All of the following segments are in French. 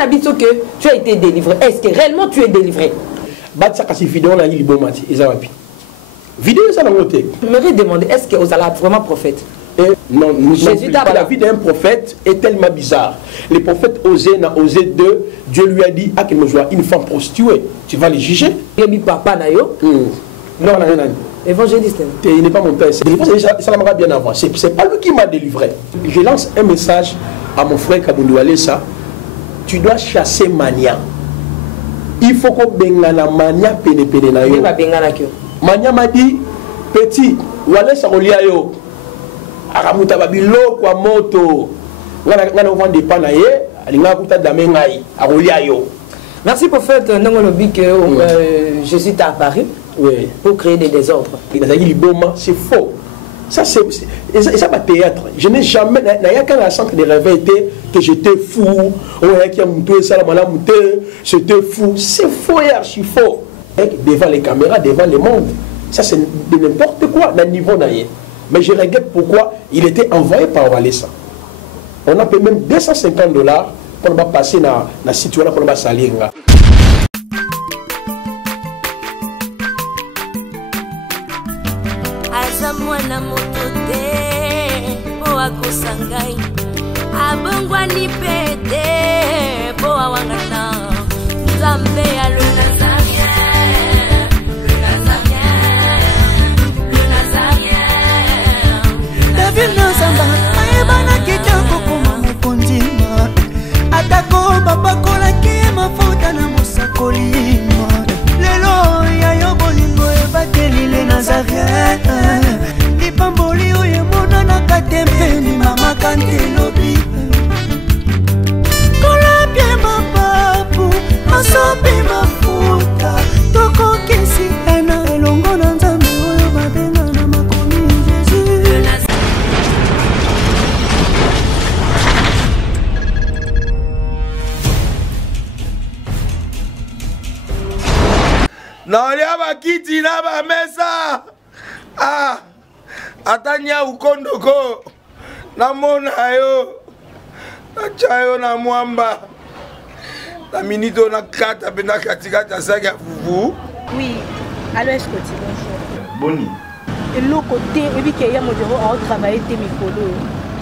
habite que tu as été délivré. Est-ce que réellement tu es délivré? Ça kasi vidéo là il bon mati ezawapi. Vidéo ça dans côté. Je me demander est-ce que vous allez vraiment prophète? Non, Jésus pas la vie d'un prophète est tellement bizarre. Le prophète n'a osé de Dieu lui a dit qu'il me joue une femme prostituée. Tu vas les juger? Papa nayo. Non, non. Évangéliste. Il n'est pas mon père. Ça m'a bien avant. C'est pas lui qui m'a délivré. Je lance un message à mon frère Kaboundou Alessa. Tu dois chasser mania. Il faut qu'on bengana mania pene na yo. Mania m'a dit petit, Walesa Olia yo. Aramuta babilo kwa moto. Ngana vendre pas na ye, alinga kuta dame ngai, arolia yo. Merci prophète Nangolobi que Jésus t'a apparu pour créer des désordres. C'est faux. Ça c'est pas théâtre. Je n'ai jamais, quand la centre de réveil était que j'étais fou, c'était fou. C'est faux et archi faux. Devant les caméras, devant le monde. Ça c'est de n'importe quoi, dans le niveau naïe. Mais je regrette pourquoi il était envoyé par Walesa. On a payé même $250 pour va passer dans la situation pour va salir. Azamwana motote po akosangai abongwani pete po awangana Nzambe ya le Nazarien David Nzamba ayebana kitoko kuma mukondima atako babakola ki mafuta na musakolima lelo ya yo bolingo ebateli le Nazarien lipamboli oyo mona na katempeni mama kantelobi kolapie mapapu masopi mafuta tokokisi ena elongo na Nzambe oyo babenga na makomi Jésus. Naolia bakiti na ba mesa. Atanya ukondoko. Namona yo. Achayo na mwamba. La minito na kata pena katikata saga fufu. Oui. Allô, est-ce que tu bonjour? Boni. Et l'autre côté, et puis qu'il y a mon bureau à travailler tes micros.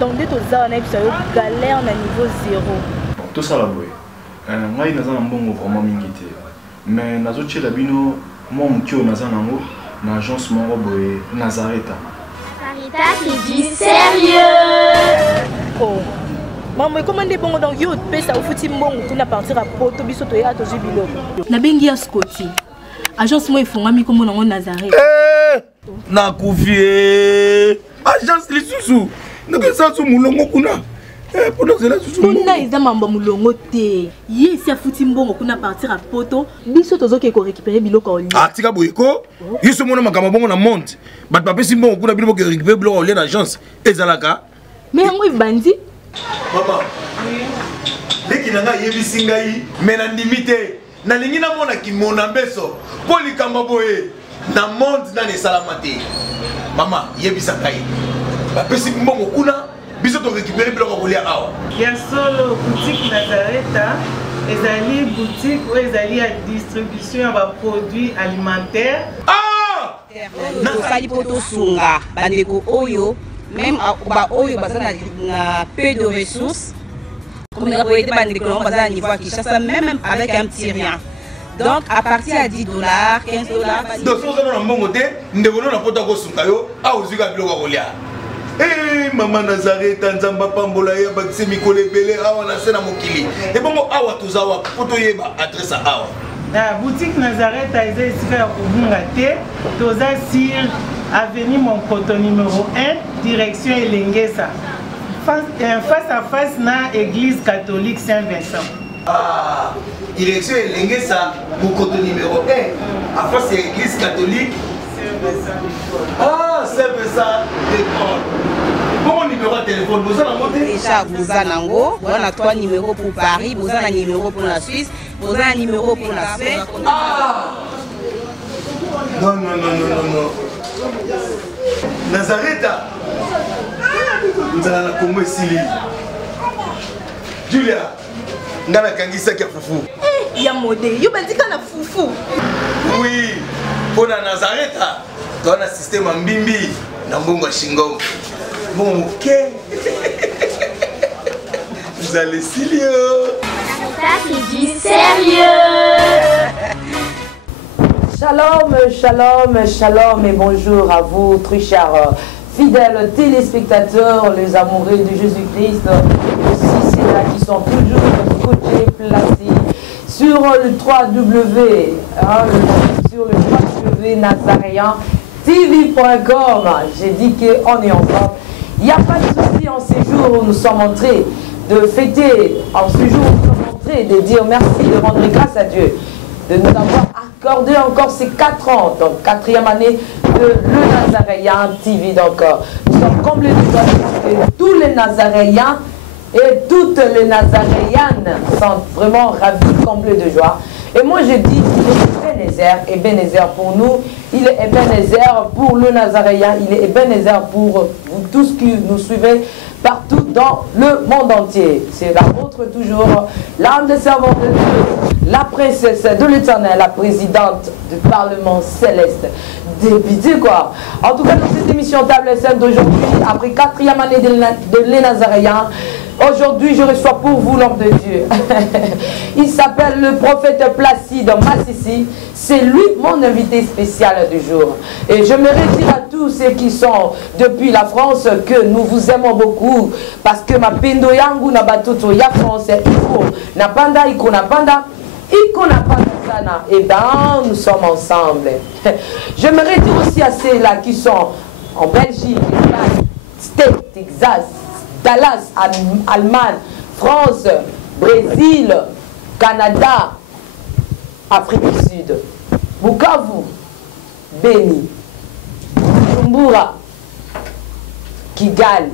Donc dès que tu as un galère na niveau 0. Tout ça là boy. Moi il naza mbongo vraiment mingité. Mais nazo tchela bino moi mukio naza nango na agence moko boy Nazareta. Sarita qui dit sérieux. Oh. Maman, comment est bon donc yo pe ça au fouti mbongo pour na partir à poto biso to ya to jubilo. Na bengi ya Scotty. Agence moi ifongami comme nango Nazareta. Na kufie. Agence lisusu. Naka sansu mulongo kuna. Pour cela susu. Kuna eza mamba mulongo te. Yesi afuti mbongo kuna partir à poto biso tozoke ko récupérer biloko oli. Tika boyeko. Yiso mona makama bongo na monte. Bat papesi mbongo kuna biloko ko récupérer biloko oli na agence ezalaka. Mais yango ibandi. Maman. Leki nanga yebisi ngai mena ndimite. Na lingi na mona ki mona mbeso. Poli kamba boye. Na monde na ne salamate. Mama yebisa ngai. Bapesi mbongo kuna biso to récupérer biloko ko lia awa. Ya solo boutique Nazareta ezali boutique ou ezali à distribution ya ba produits alimentaires. Na sali poto sunga bandeko oyo même ba oyo bazana na peu de ressources comme la boyete bandeko bazana niveau à Kinshasa même avec un petit rien. Donc à partir à $10, $15. Donc so na mbongo te ndeko na poto ko sunga yo a ozika biloko ko lia. Eh maman Nazareta nzamba pambola ya bakise mikole belé awa na sena mokili. Et bongo awa tozawa poto yeba adresse awa. La boutique Nazareta est ici à Obungate, Toza Sir, avenue Monkoto numéro 1, direction Elengesa. Face à face na église catholique Saint-Vincent. Direction Elengesa, Monkoto numéro 1, à face à l'église catholique Saint-Vincent. Saint-Vincent, d'accord. Bon numéro de téléphone, vous avez monté déjà, vous avez un 3 numéros pour Paris, vous avez un numéro pour la Suisse, vous avez un numéro pour la Suède. Non. Nazareta. Vous allez la Congo Sili. Julia, nga nakangisaki ya fufu. Ya modé, yo bandika na fufu. Oui, pour na Nazareta, dans un système en bimbi, na mbongo shingom. Bon, ok. Vous allez sérieux. Ça qui dit sérieux. Shalom, shalom, shalom et bonjour à vous, très chers fidèles téléspectateurs, les amoureux de Jésus-Christ, aussi ceux-là qui sont toujours scotchés, placés sur le 3W, sur le 3W Nazaréen TV.com. J'ai dit qu'on est ensemble. Il n'y a pas de souci en ces jours où nous sommes en train de fêter, en ce jour où nous sommes en train de dire merci, de rendre grâce à Dieu, de nous avoir accordé encore ces 4 ans, donc 4e année de le Nazaréen TV. Donc nous sommes comblés de joie parce que tous les Nazaréens et toutes les Nazaréennes sont vraiment ravis, comblés de joie. Et moi je dis qu'il est Ebenezer, Ebenezer pour nous, il est Ebenezer pour le Nazaréen, il est Ebenezer pour vous tous qui nous suivez partout dans le monde entier. C'est la vôtre toujours, l'âme de servante de Dieu, la princesse de l'Éternel, la présidente du Parlement céleste. Députée quoi. En tout cas, dans cette émission Table Sainte d'aujourd'hui, après 4e année de les Nazaréens, aujourd'hui je reçois pour vous l'homme de Dieu. Il s'appelle le prophète Placide Massissi. C'est lui mon invité spécial du jour. Et je me retire à tous ceux qui sont depuis la France que nous vous aimons beaucoup. Parce que ma pendo yangu na batoto ya France, iko na panda, iko na panda. Et bien, nous sommes ensemble. Je me retire aussi à ceux-là qui sont en Belgique, Espagne, State, Texas, Dallas, Allemagne, France, Brésil, Canada, Afrique du Sud, Bukavu, Beni, Bujumbura, Kigali.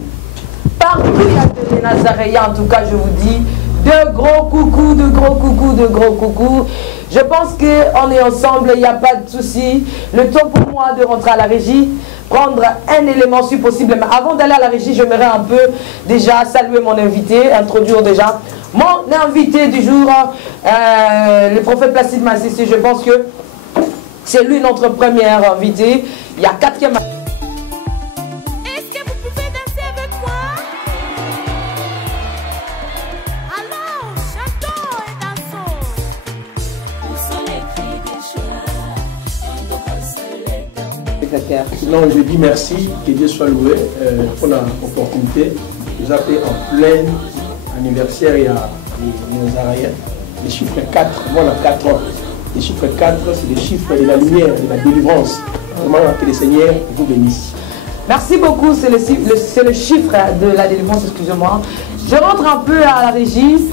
Partout il y a des Nazaréens, en tout cas je vous dis. De gros coucou, de gros coucou, de gros coucou. Je pense qu'on est ensemble, il n'y a pas de souci. Le temps pour moi de rentrer à la régie, prendre un élément si possible. Mais avant d'aller à la régie, j'aimerais un peu déjà saluer mon invité, introduire déjà mon invité du jour, le prophète Placide Massissi. Je pense que c'est lui notre premier invité. Il y a 4e. Sinon, je dis merci, que Dieu soit loué pour l'opportunité. Nous appelons en plein anniversaire, il y a les Nazaréens. Les chiffres 4, moi on a 4 ans. Les chiffres 4, c'est les chiffres de la lumière, de la délivrance. Vraiment que le Seigneur vous bénisse. Merci beaucoup, c'est le chiffre de la délivrance, excusez-moi. Je rentre un peu à la régie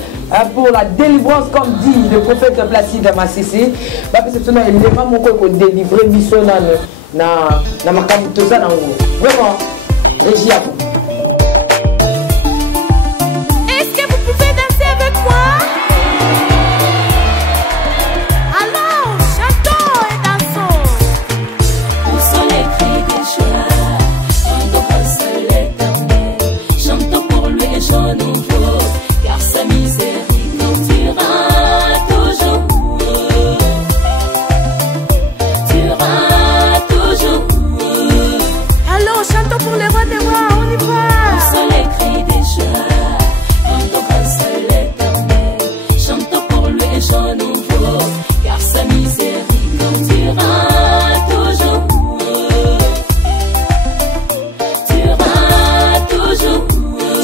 pour la délivrance, comme dit le prophète Placide Massissi. Parce que il n'est pas mon corps pour délivrer na makamutoza na ngo. Vraiment, régie à vous. Est-ce que vous pouvez danser avec moi? Alors, chantons et dansons. Où sont les cris des joies? On doit l'éternel. Chantons pour lui un chant nouveau, car sa miséricorde durera toujours. Alors chantons pour les rois des rois, on y va. Où sont les cris des joies? On doit l'éternel. Chantons pour lui un chant nouveau, car sa miséricorde durera toujours. Durera toujours.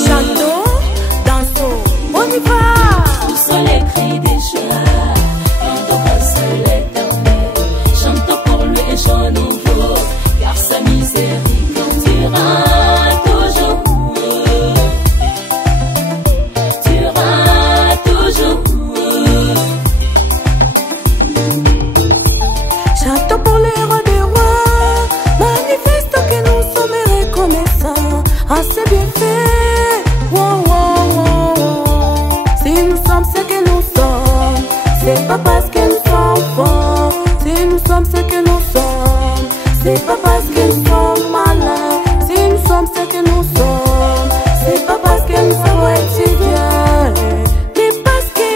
Chantons, dansons, on y va. Où sont les cris des joies? On doit l'éternel. Chantons pour lui un chant nouveau, car sa miséricorde durera toujours. Durera toujours. Chantons pour les rois des rois, manifestons que nous sommes reconnaissants à ce bienfait. Wow, wow, wow. Si nous sommes ce que nous sommes, c'est pas parce que nous sommes forts. Si nous sommes ce que nous sommes, c'est pas parce que nous sommes malins. Si nous sommes ce que nous sommes, c'est pas parce que nous sommes étudiants, mais parce que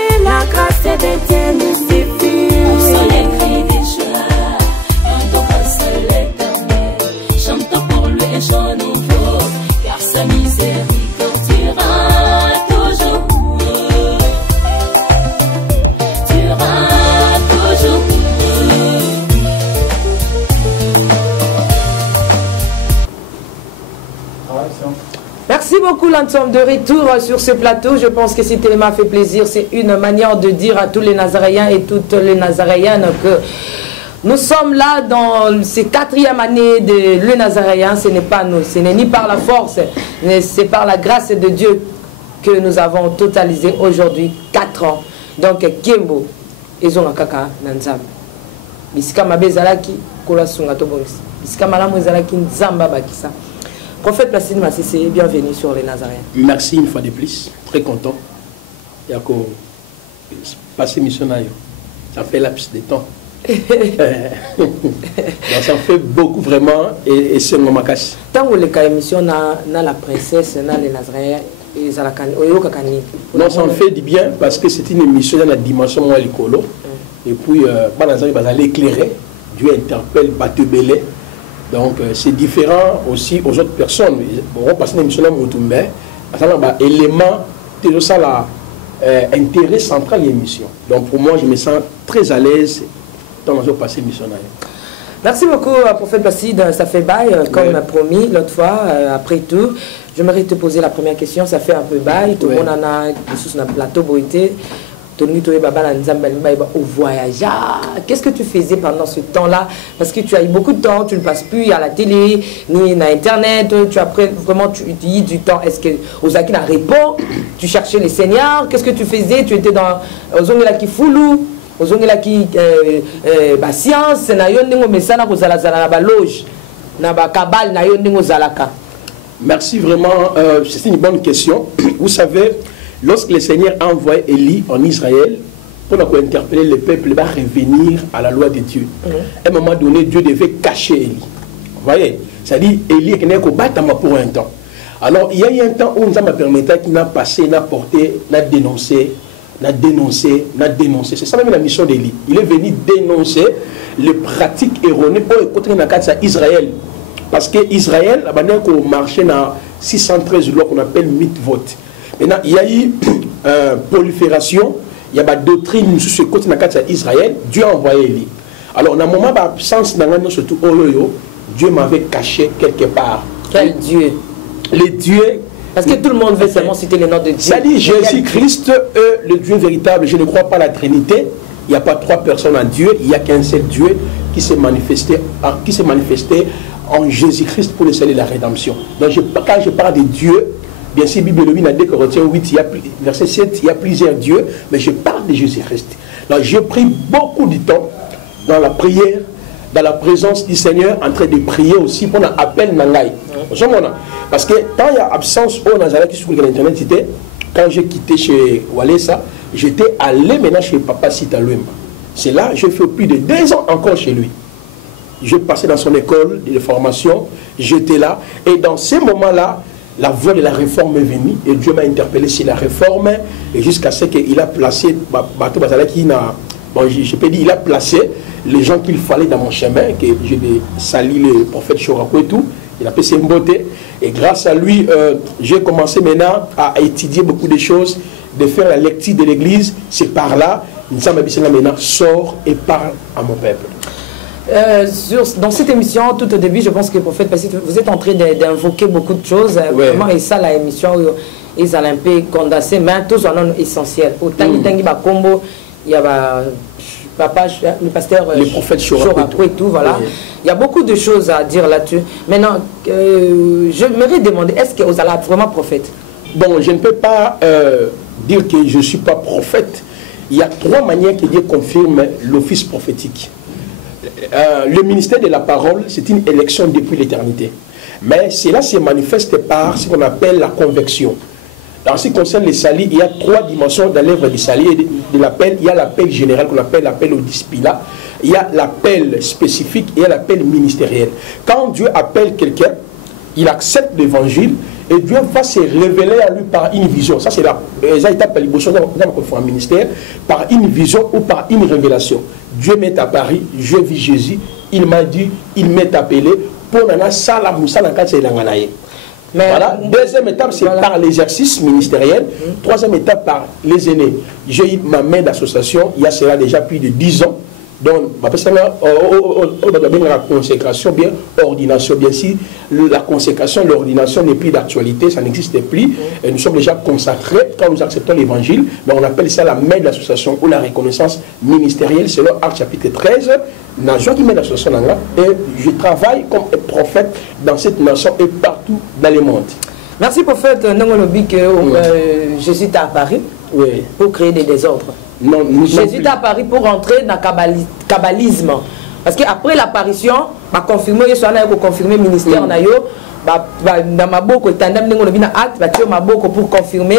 succès des tiens nous suffit. On se les cris des joies, un temps seul l'éternel. Chantons pour lui un chant nouveau, car sa miséricorde durera toujours. Durera toujours. Merci beaucoup l'ensemble de retour sur ce plateau. Je pense que cet élément fait plaisir. C'est une manière de dire à tous les Nazaréens et toutes les Nazaréennes que nous sommes là dans ces 4e années de le Nazaréen. Ce n'est pas nous, ce n'est ni par la force, mais c'est par la grâce de Dieu que nous avons totalisé aujourd'hui 4 ans. Donc, Kembo, Ezonga Kaka Nanzam. Bisika Mabezalaki, Kola Sungatobongis. Bisika Malamu Ezalaki Nzamba Bakisa. Prophète Placide Massissé, bienvenue sur les Nazaréens. Merci une fois de plus, très content. Il y a qu'au passer missionnaire, ça fait laps de temps. Donc ça fait beaucoup vraiment et c'est mon macasse. Tant que les émissions na la princesse, na les Nazaréens, et Zalakani, non, ça en fait du bien parce que c'est une émission dans la dimension moi l'écolo. Et puis, Banazari va aller éclairer, Dieu interpelle Batebele. Donc c'est différent aussi aux autres personnes. On va passer une émission à Moutoumbe, ça a un élément de ça intérêt central de l'émission. Donc pour moi, je me sens très à l'aise dans le passé missionnaire. Merci beaucoup, prophète Placide. Ça fait bail, comme promis l'autre fois. Après tout, j'aimerais te poser la première question. Ça fait un peu bail. Tout le monde en a sur un plateau boité. Au voyage. Qu'est-ce que tu faisais pendant ce temps-là? Parce que tu as eu beaucoup de temps, tu ne passes plus à la télé, ni à Internet. Tu as vraiment tu utilises du temps. Est-ce que Ozaki n'a répond? Tu cherchais les seigneurs? Qu'est-ce que tu faisais? Tu étais dans Ozongela qui foulou, Ozongela qui science, na yondingo mesana ko zala zala na ba loge, na ba kabal na yondingo zalaka. Merci vraiment, c'est une bonne question. Vous savez, lorsque le Seigneur a envoyé Élie en Israël pour interpeller le peuple, il va revenir à la loi de Dieu. À un moment donné, Dieu devait cacher Élie. Vous voyez? C'est-à-dire, Élie est battu pour un temps. Alors, il y a eu un temps où nous avons permis qu'il n'a passé, n'a porté, n'a dénoncé, n'a dénoncé, n'a dénoncé. C'est ça même la mission d'Élie. Il est venu dénoncer les pratiques erronées pour écouter Israël. Parce que Israël a marché dans 613 lois qu'on appelle mitzvot. Maintenant, il y a eu prolifération, il y a une doctrine sur ce côté de Israël, Dieu a envoyé Élie. Alors, dans un moment d'absence, surtout Dieu m'avait caché quelque part. Quel Dieu? Les dieux. Parce que tout le monde veut seulement citer le nom de Dieu. C'est-à-dire Jésus-Christ, le Dieu véritable. Je ne crois pas à la Trinité. Il n'y a pas 3 personnes en Dieu. Il n'y a qu'un seul Dieu qui s'est manifesté en Jésus-Christ pour le salut et la rédemption. Donc, quand je parle de Dieu, bien sûr, Bible 8, verset 7, il y a plusieurs dieux, mais je parle de Jésus-Christ. Donc, j'ai pris beaucoup de temps dans la prière, dans la présence du Seigneur, en train de prier aussi pour un appel Nangaï. Parce que quand il y a absence au Nazareth, sur l'internet, c'était quand j'ai quitté chez Walesa, j'étais allé maintenant chez Papa Sita Luemba. C'est là, j'ai fait plus de 2 ans encore chez lui. Je passais dans son école de formation, j'étais là, et dans ces moments-là, la voie de la réforme est venue et Dieu m'a interpellé sur la réforme et jusqu'à ce qu'il a placé, je peux dire, il a placé les gens qu'il fallait dans mon chemin, que j'ai sali le prophète Chorako et tout, il a fait ses beautés et grâce à lui, j'ai commencé maintenant à étudier beaucoup de choses, de faire la lecture de l'église, c'est par là, maintenant sort et parle à mon peuple. Dans cette émission, tout au début, je pense que prophète, parce que vous êtes en train d'invoquer beaucoup de choses. Vraiment, et ça, la émission, ils ont un peu condensé, mais tous en ont essentiel. Au Tangi Bakombo, il y a papa, le pasteur, le prophète Chorako et tout, voilà. Il y a beaucoup de choses à dire là-dessus. Maintenant, je me demander, est-ce que vous allez être vraiment prophète? Bon, je ne peux pas dire que je ne suis pas prophète. Il y a 3 manières que Dieu confirme l'office prophétique. Le ministère de la parole, c'est une élection depuis l'éternité. Mais cela se manifeste par ce qu'on appelle la convection. En ce qui concerne les salis, il y a 3 dimensions dans l'œuvre du salis et de l'appel. Il y a l'appel général qu'on appelle l'appel au dispila. Il y a l'appel spécifique et il y a l'appel ministériel. Quand Dieu appelle quelqu'un, il accepte l'évangile Et Dieu va se révéler à lui par une vision. Ça, c'est l'étape dans le ministère, par une vision ou par une révélation. Dieu m'est à Paris, je vis Jésus, il m'a dit, il m'est appelé, pour nana sala moussa na kati elanganaye. Voilà. Deuxième étape, c'est par l'exercice ministériel. Troisième étape, par les aînés. J'ai eu ma main d'association, il y a cela déjà plus de 10 ans. Donc, la consécration, bien, ordination, bien si la consécration, l'ordination n'est plus d'actualité, ça n'existe plus. Et nous sommes déjà consacrés quand nous acceptons l'évangile, mais on appelle ça la main de l'association ou la reconnaissance ministérielle, selon Actes chapitre 13. Et je travaille comme prophète dans cette nation et partout dans le monde. Merci prophète Nongolobi que Jésus est à Paris pour créer des désordres. Non, Jésus est à Paris pour entrer dans le kabbalisme. Parce qu'après l'apparition, confirmer le ministère dans ma boko pour confirmer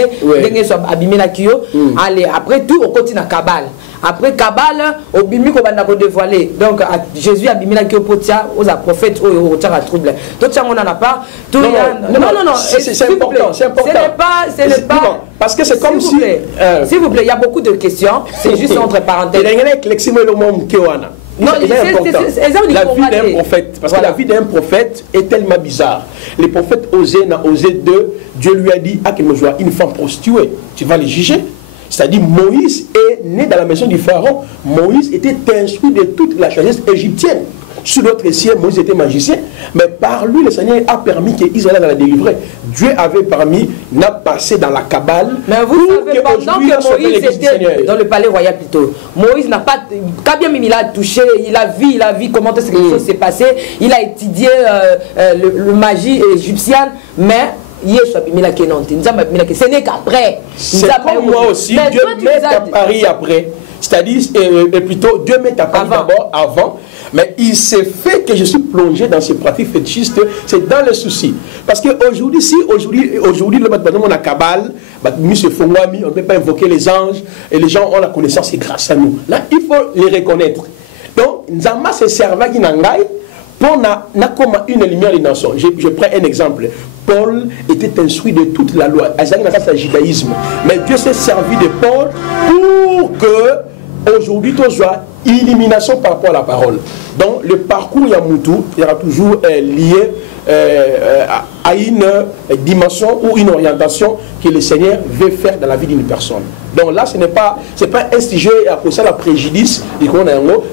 allez après tout on continue à Kabbal. Après Kabbal au bimi ko banda ko dévoiler. Donc Jésus a bimi la ki opotia aux prophètes au tira trouble. Tout ça on en a pas. Non, c'est important, c'est important. Ce n'est pas parce que c'est comme si s'il vous plaît, il y a beaucoup de questions, c'est juste entre parenthèses. Non, c'est la vie d'un prophète. Parce que la vie d'un prophète est tellement bizarre. Les prophètes osaient, n'a osé de. Dieu lui a dit à quel moment une femme prostituée, tu vas les juger. C'est-à-dire Moïse est né dans la maison du Pharaon. Moïse était instruit de toute la sagesse égyptienne. Sous d'autres cieux, Moïse était magicien, mais par lui, le Seigneur a permis qu'Israël la délivrer. Dieu avait permis de passer dans la Kabbale. Mais vous savez, pendant que Moïse était dans le palais royal plutôt, Moïse n'a pas... Quand bien même il a touché, il a vu comment ces choses s'est passé, il a étudié le magie égyptienne, mais... Ce n'est qu'après. C'est comme moi aussi, Dieu met à Paris après. C'est-à-dire, plutôt, Dieu met à Paris d'abord, avant. Mais il s'est fait que je suis plongé dans ces pratiques fétichistes. C'est dans le souci. Parce qu'aujourd'hui, si aujourd'hui, le bâtiment a Kabbal, on ne peut pas invoquer les anges, et les gens ont la connaissance, c'est grâce à nous. Là, il faut les reconnaître. Donc, Nzama se serva qui n'engaille. Pour n'a comme une lumière des nations. Je prends un exemple. Paul était instruit de toute la loi. C'est le judaïsme. Mais Dieu s'est servi de Paul pour que aujourd'hui tu sois illumination par rapport à la parole. Donc le parcours Yamoutou sera toujours lié à une dimension ou une orientation que le Seigneur veut faire dans la vie d'une personne. Donc là, ce n'est pas un sujet à cause de la préjudice.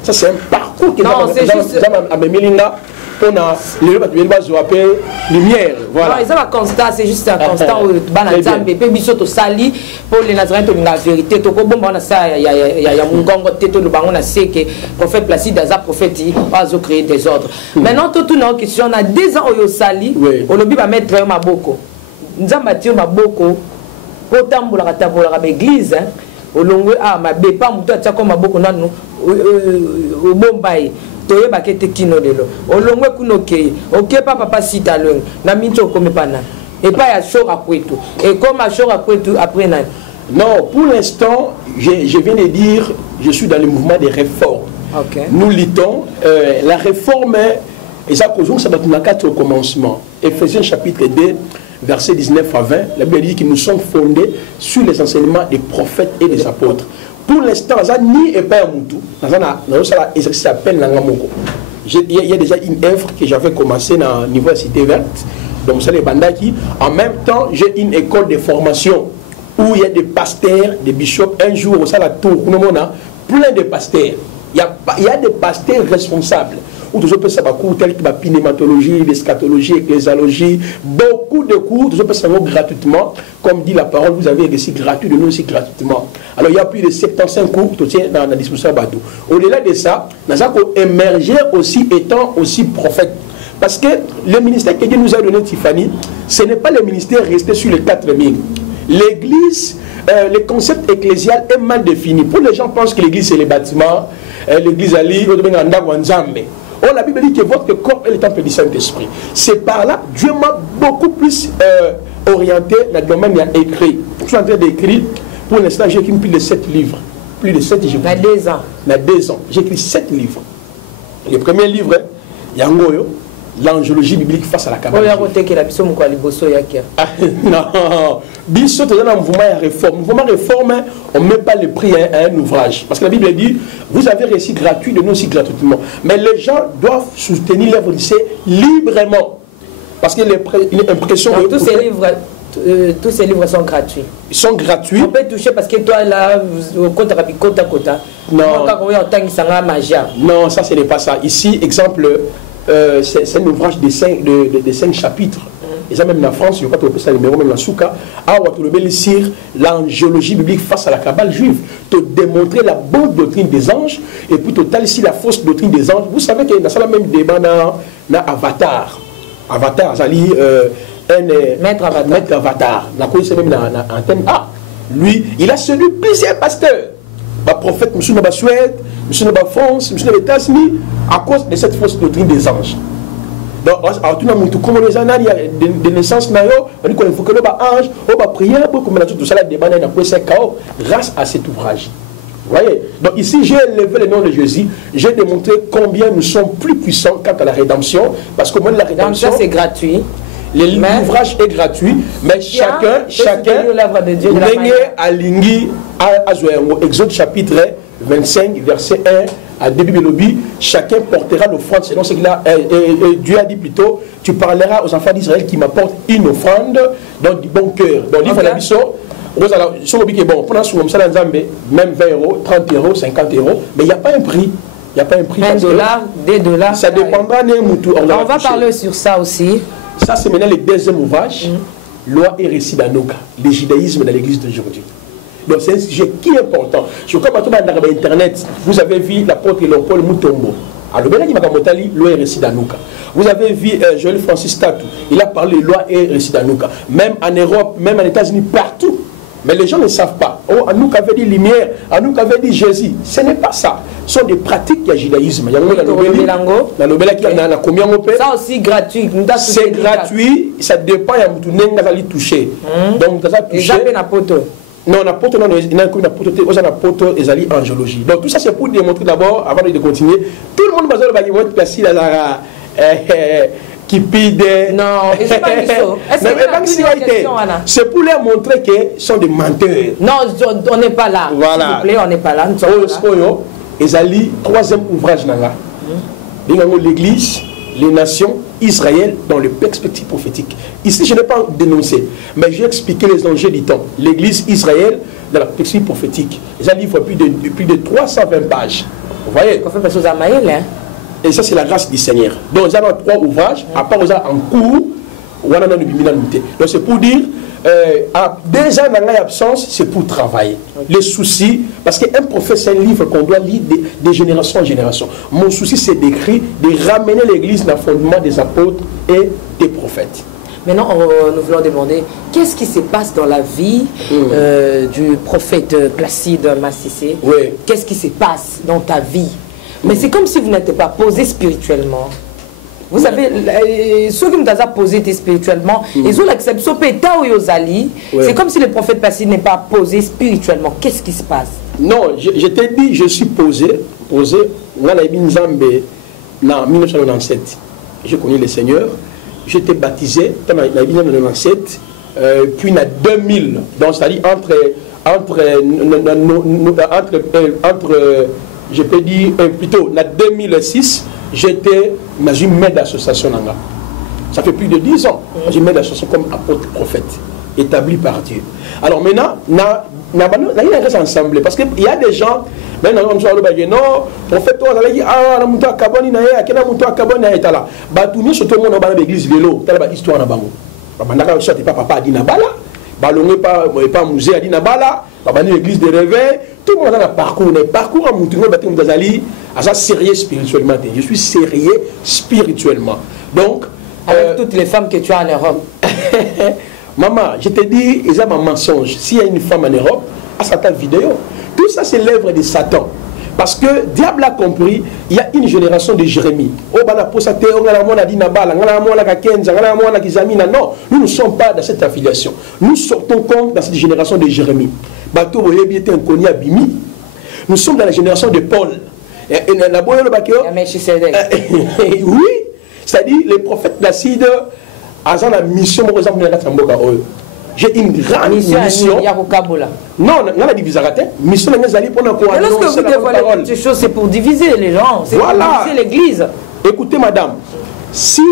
Ça, c'est un parcours qui est à Memelinga. On a les lumière. Voilà. Non, constat, c'est juste un constat où sali pour les Nazarènes, la vérité. Il y a mon gongo tête le bangon a sait que prophète Placide Daza prophète va créer des ordres. Maintenant toute une question, on a 2 ans au sali, on le va mettre ma boko. Nzamba tio ma boko. Pour tambola tabola l'église, au long ma bépa muto tia comme ma boko nanu au Bombay. Toye bakete kino delo olongwe kunoke ok papa sita long na minto comme pana et pas ya show à kwetu et comme à show à kwetu après na non pour l'instant je viens de dire je suis dans le mouvement des réformes. Nous lisons la réforme et ça cause ça va 4 au commencement. Éphésiens chapitre 2 verset 19 à 20 la Bible dit que nous sommes fondés sur les enseignements des prophètes et des apôtres. Pour l'instant, ni et pas Moutou. Il y a déjà une œuvre que j'avais commencé dans le niveau de Cité Verte. Donc, c'est les bandaki. En même temps, j'ai une école de formation où il y a des pasteurs, des bishops. Un jour, au Sala Tour, plein de pasteurs. Il y a des pasteurs responsables. Où tous les cours tels que la pneumatologie, l'eschatologie, l'ecclésiologie, beaucoup de cours, tous les gratuitement. Comme dit la parole, vous avez réussi gratuit, de nous aussi gratuitement. Alors il y a plus de 75 cours tout tient dans la disposition Badou. Au-delà de ça, nous avons émergé aussi étant aussi prophète. Parce que le ministère que Dieu nous a donné, Tiffany, ce n'est pas le ministère resté sur les 4000. L'église, le concept ecclésial est mal défini. Pour les gens pensent que l'église c'est les bâtiments, l'église Ali, oh, la Bible dit que votre corps est le temple du Saint-Esprit. C'est par là, Dieu m'a beaucoup plus orienté dans le domaine écrit. Je suis en train d'écrire, pour l'instant j'ai écrit plus de 7 livres. Plus de 7 livres. Il y a 2 ans. Il y a 2 ans. J'ai écrit 7 livres. Le premier livre, Yangoyo, l'angiologie biblique face à la Kabbale. Non, biso dans un mouvement de réforme. Mouvement de réforme, on ne met pas le prix à un ouvrage. Parce que la Bible dit, vous avez réussi gratuit, de nous aussi gratuitement. Mais les gens doivent soutenir l'œuvre lycée librement. Parce qu'il y a l'impression que tous ces livres sont gratuits. Ils sont gratuits. On peut toucher parce que toi là, kota. Non. Non, ça ce n'est pas ça. Ici, exemple, c'est un ouvrage de 5 chapitres. Et ça même en France, je crois que tu as numéro même en Souka, l'angiologie biblique face à la Kabbale juive, te démontrer la bonne doctrine des anges et puis total ici la fausse doctrine des anges. Vous savez qu'il y a ça le même débat dans Avatar. Avatar, ça dit Maître Avatar. La connaissez même dans l'antenne. Ah, lui, il a séduit plusieurs pasteurs. Le prophète, M. Naba Suède, M. Naba France, M. Naba États-Unis, à cause de cette fausse doctrine des anges. Donc, comme les années de naissance, on dit qu'il faut que l'on ange, on va prier pour que tout ça, grâce à cet ouvrage. Vous voyez? Donc ici, j'ai élevé le nom de Jésus, j'ai démontré combien nous sommes plus puissants quant à la rédemption, parce que moi, la rédemption, c'est gratuit. L'ouvrage est gratuit, mais chacun, Exode chapitre 25, verset 1 à début de l'objet, chacun portera l'offrande selon ce qu'il a. Dieu a dit plutôt, tu parleras aux enfants d'Israël qui m'apportent une offrande, donc du bon cœur. Donc l'ivre la mission, bon, même 20 €, 30 €, 50 €, mais il n'y a pas un prix. Il n'y a pas un prix. $1, $2. Ça dépendra d'un moutou. On va parler sur ça aussi. Ça, c'est maintenant le deuxième ouvrage, Loi et récit d'Anouka, le judaïsme dans l'église d'aujourd'hui. Donc c'est un sujet qui est important. Je crois que dans Internet, vous avez vu l'apôtre Léopold Mutombo. Alors, Loi et récit d'Anouka. Vous avez vu Joël Francis Tatou, il a parlé de loi et récit d'Anouka. Même en Europe, même en États-Unis, partout. Mais les gens ne savent pas. Oh, Anouk avait dit lumière, Anouk avait dit Jésus. Ce n'est pas ça. Ce sont des pratiques du judaïsme. Ça aussi gratuit. C'est gratuit, ça dépend de ce que toucher. Donc, non, on a poto, non, il a une poto, ils allaient en géologie. Donc, tout ça, c'est pour démontrer d'abord, avant de continuer, tout le monde va être placé dans la. Qui pide. Non, c'est pour leur montrer qu'ils sont des menteurs. Non, on n'est pas là. Voilà. S'il vous plaît, on n'est pas là. Ils allaient troisième ouvrage l'église, les nations, Israël dans le perspective prophétique. Ici, je n'ai pas dénoncé, mais j'ai expliqué les enjeux du temps. L'église, Israël dans la perspective prophétique. Ils allaient livrer plus de 320 pages. Vous voyez? On fait pas chose à Maël, hein? Et ça, c'est la grâce du Seigneur. Donc, ils ont 3 ouvrages, à part ils ont en cours, donc c'est pour dire, à 2 ans d'absence, c'est pour travailler. Les soucis, parce qu'un prophète, c'est un livre qu'on doit lire de génération en génération. Mon souci, c'est d'écrire, de ramener l'église dans le fondement des apôtres et des prophètes. Maintenant, nous voulons demander, qu'est-ce qui se passe dans la vie du prophète Placide Massissé? Qu'est-ce qui se passe dans ta vie? Mais c'est comme si vous n'étiez pas posé spirituellement. Vous savez, ceux qui nous ont posé spirituellement, ils ont l'acceptation péta ou yozali. C'est comme si le prophète Placide n'est pas posé spirituellement. Qu'est-ce qui se passe? Non, je t'ai dit, je suis posé en 1997. J'ai connu le Seigneur. J'étais baptisé en 1997, puis en 2000. Donc, c'est-à-dire je peux dire plutôt en 2006, j'étais dans une maison d'association. Ça fait plus de 10 ans. J'ai une maison d'association comme apôtre prophète, établi par Dieu. Alors maintenant, on reste ensemble. Parce qu'il y a des gens, maintenant, on dit non, prophète, on a dit, ah, on a kaboni na ya, kena muto kaboni na etala. Ba tout le monde dans l'église vélo, telle histoire na bango. Ba mandaka sorti papa a dit na bala. Balongé pas musée a dit na bala. Ba l'église de réveil. Tout le monde a un parcours. Le parcours à Moutoungo, à ça sérieux spirituellement. Je suis sérieux spirituellement. Donc, avec toutes les femmes que tu as en Europe. Maman, je te dis, il y a un mensonge. S'il y a une femme en Europe, à Satan vidéo. Tout ça, c'est l'œuvre de Satan. Parce que diable a compris, il y a une génération de Jérémie. Non, nous ne sommes pas dans cette affiliation. Nous sortons comme dans cette génération de Jérémie. Nous sommes dans la génération de Paul. Oui, C'est-à-dire, les prophètes Placide, ils ont la mission, j'ai une grande mission. Non, on a divisé la mission. Mais lorsque vous dévoilez ces choses, c'est pour diviser les gens, c'est pour diviser l'église. Écoutez, madame, si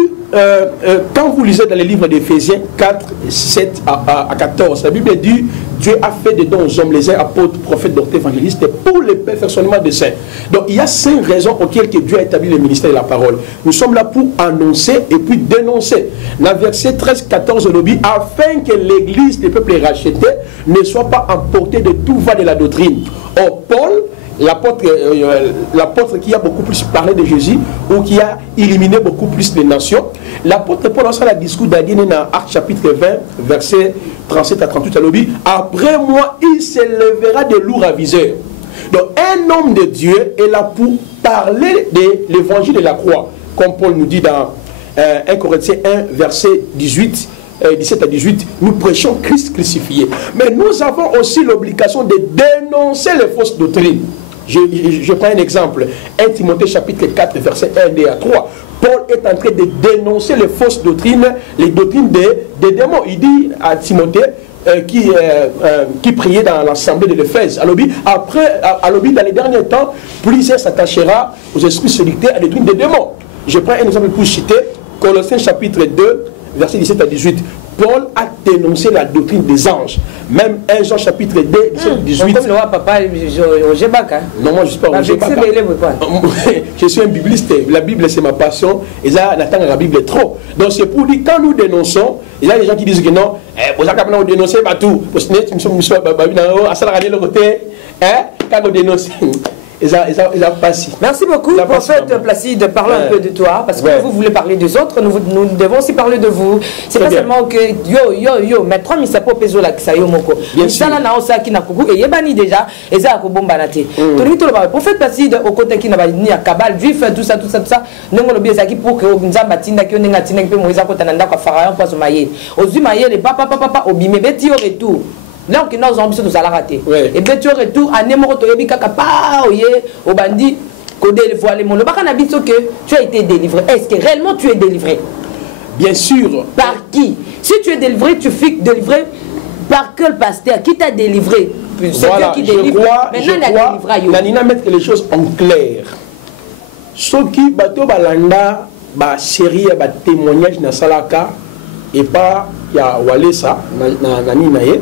quand vous lisez dans les livres d'Éphésiens 4, 7 à 14, la Bible dit Dieu a fait des dons aux hommes, les uns apôtres, prophètes, docteurs, évangélistes, pour le perfectionnement des saints. Donc il y a 5 raisons auxquelles que Dieu a établi le ministère de la parole. Nous sommes là pour annoncer et puis dénoncer. Dans le verset 13-14 de dit afin que l'église des peuples rachetés ne soit pas emportée de tout va de la doctrine. Or, Paul, l'apôtre qui a beaucoup plus parlé de Jésus ou qui a éliminé beaucoup plus les nations, l'apôtre Paul a le discours d'Adienne dans Actes chapitre 20 verset 37 à 38 à l'objet. Après moi il s'élèvera de lourds aviseurs. Donc un homme de Dieu est là pour parler de l'évangile de la croix, comme Paul nous dit dans 1 Corinthiens 1 verset 17 à 18, nous prêchons Christ crucifié. Mais nous avons aussi l'obligation de dénoncer les fausses doctrines. Je prends un exemple. 1 Timothée chapitre 4, verset 1 à 3. Paul est en train de dénoncer les fausses doctrines, les doctrines des démons. Il dit à Timothée qui priait dans l'assemblée de l'Éphèse. Après, dans les derniers temps, plusieurs s'attachera aux esprits séducteurs à des doctrines des démons. Je prends un exemple pour citer Colossiens chapitre 2, verset 17 à 18. Paul a dénoncé la doctrine des anges. Même 1 Jean chapitre 2, 17 à 18. Comme le roi papa, non, moi je ne suis pas je suis un bibliste. La Bible c'est ma passion. Et ça, n'attend la Bible trop. Donc c'est pour dire, quand nous dénonçons, il y a des gens qui disent que non, vous avez dénoncé tout. Quand vous dénoncez. Merci beaucoup, prophète Placide. Parlons un peu de toi, parce que vous voulez parler des autres, nous devons aussi parler de vous. C'est pas seulement que mais 3 000 sapo peso la kisayo moko. Misala na osa ki na kuku et yebani déjà et ça ko bomba na te. Toni to le prophète Placide au côté qui na ba ni akabal vif tout ça. Ndongo lo bieza ki pour que nzamba tinda ki onenga tinda pe moiza ko tananda kwa pharaon kwa somaye. Ozui maye le papa obime beti au retour. Donc nous avons besoin de ça raté. Et bien tu retour à Nemoro Toyebi Kakapa au bandit Kodé le voilé mon le que tu as été délivré. Est-ce que réellement tu es délivré? Bien sûr. Par qui? Si tu es délivré, tu fais délivrer par quel pasteur? Qui t'a délivré? C'est voilà, Dieu qui délivre. Maintenant Nanina mettre les choses en clair. Ce qui bateau balanda ba série ba témoignage na salaka et pas il y a Walesa,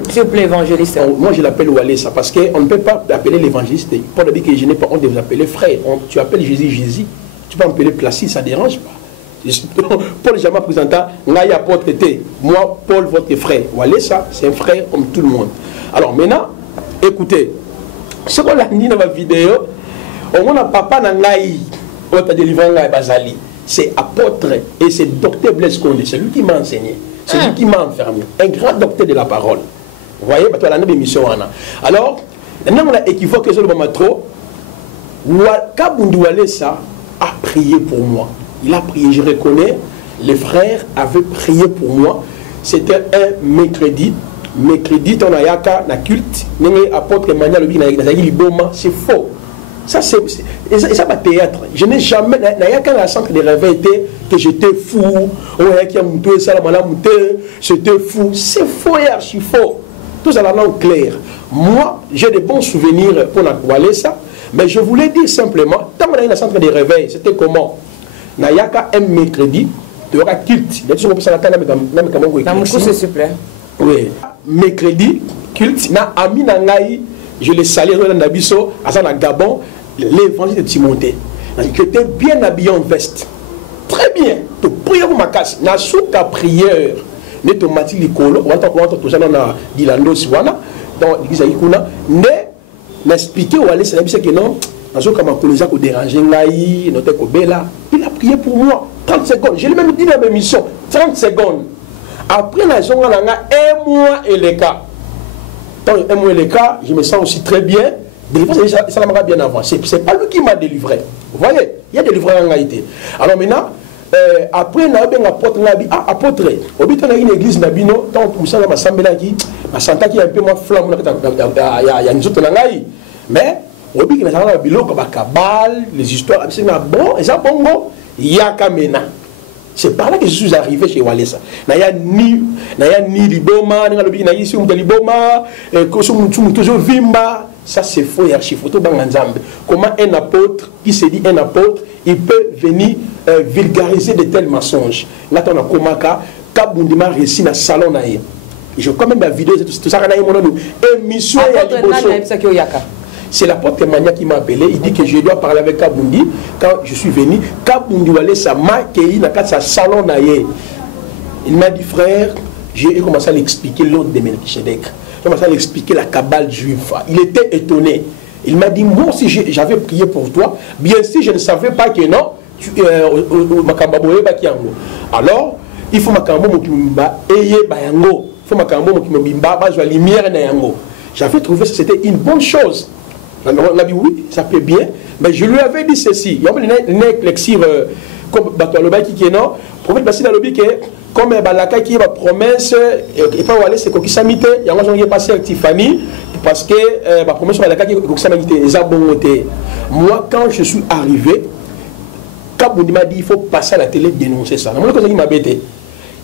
s'il vous plaît, évangéliste. Moi je l'appelle Walesa parce qu'on ne peut pas appeler l'évangéliste. Paul a dit que je n'ai pas honte de vous appeler frère. Tu appelles Jésus. Tu peux m'appeler Placide, ça ne dérange pas. Paul jamais présentant, moi Paul votre frère. Walesa, c'est un frère comme tout le monde. Alors maintenant, écoutez, ce qu'on a dit dans ma vidéo, on a papa Nangaï, on t'a délivré Bazali. C'est apôtre et c'est docteur Blaise Condé, c'est lui qui m'a enseigné. C'est lui qui m'a enfermé. Un grand docteur de la parole. Vous voyez, parce que l'année d'émission. Alors, on a équivoqué sur le moment trop. Kabundu Walesa a prié pour moi. Il a prié, je reconnais. Les frères avaient prié pour moi. C'était un mercredi. Mercredi, on a yaka na culte. Apôtre Emmanuel c'est faux. Ça, c'est pas théâtre. Je n'ai jamais, il n'y a qu'un centre de réveil que j'étais fou. C'était fou. C'est faux et archi faux. Tout ça, là, clair. Moi, j'ai de bons souvenirs pour la ça, mais je voulais dire simplement, quand on a eu un centre de réveil, c'était comment? Il n'y a qu'un mercredi, il y aura culte. Même s'il vous plaît. Oui. Mercredi, culte, na ami nangai. Je les salue dans Nabiso, à Gabon, l'évangile de Timothée. J'étais bien habillé en veste. Très bien. Tu pries pour ma casse. Na souka prière. Ne te mati likolo. On va tout ça dans Dilando Siwana. Dans l'église Aïkouna. Ne m'expliquer où aller. C'est que non. Na souka ma colosa ko déranger ngai. Note ko bela. Il a prié pour moi. 30 secondes. Je l'ai même dit dans mes missions. 30 secondes. Après la zonga nanga, 1 mois et les cas. Dans un mois les cas, je me sens aussi très bien. Délivré, ça m'a bien avant. C'est pas lui qui m'a délivré. Vous voyez, il y a délivré en réalité. Alors maintenant, après, on a un apôtre, au but, on a une église, Nabino, tant que ça, ma sambela qui, ma santa qui est un peu moins flamme, il y a une autre langue. Mais, au but, on a un bilo comme Kabal, les histoires, absolument bon, et ça, bongo, il y a Kamena. C'est par là que je suis arrivé chez Walesa. Naya ni liboma, na ici on liboma, toujours vimba. Ça c'est faux et archi photo banganzambe. Comment un apôtre qui se dit un apôtre, il peut venir vulgariser de tels mensonges. Là on a komaka kabundima réussi na salon na ye. Je quand même la vidéo tout ça na mon émission ya liboso. C'est l'apôtre Mania qui m'a appelé. Il dit que je dois parler avec Kabundi. Quand je suis venu, Kabundi Walesa m'a accueilli dans sa salon. Il m'a dit, frère, j'ai commencé à l'expliquer l'ordre de Melchizedek. J'ai commencé à l'expliquer la cabale juive. Il était étonné. Il m'a dit, moi aussi j'avais prié pour toi. Bien sûr, je ne savais pas que non. Alors, il faut j'avais trouvé que c'était une bonne chose. On a dit oui, ça peut bien, mais je lui avais dit ceci. Il y a une lecture comme Batoualoba qui est non, promet de passer dans le but que comme Balaka qui est ma promesse, et pas aller c'est qu'on s'amite, il y a un jour qui est passé avec Tiffany, parce que ma promesse sur Balaka qui est qu'on s'amite, les abonnetés. Moi, quand je suis arrivé, Kaboudi m'a dit il faut passer à la télé dénoncer ça. Il m'a bêté.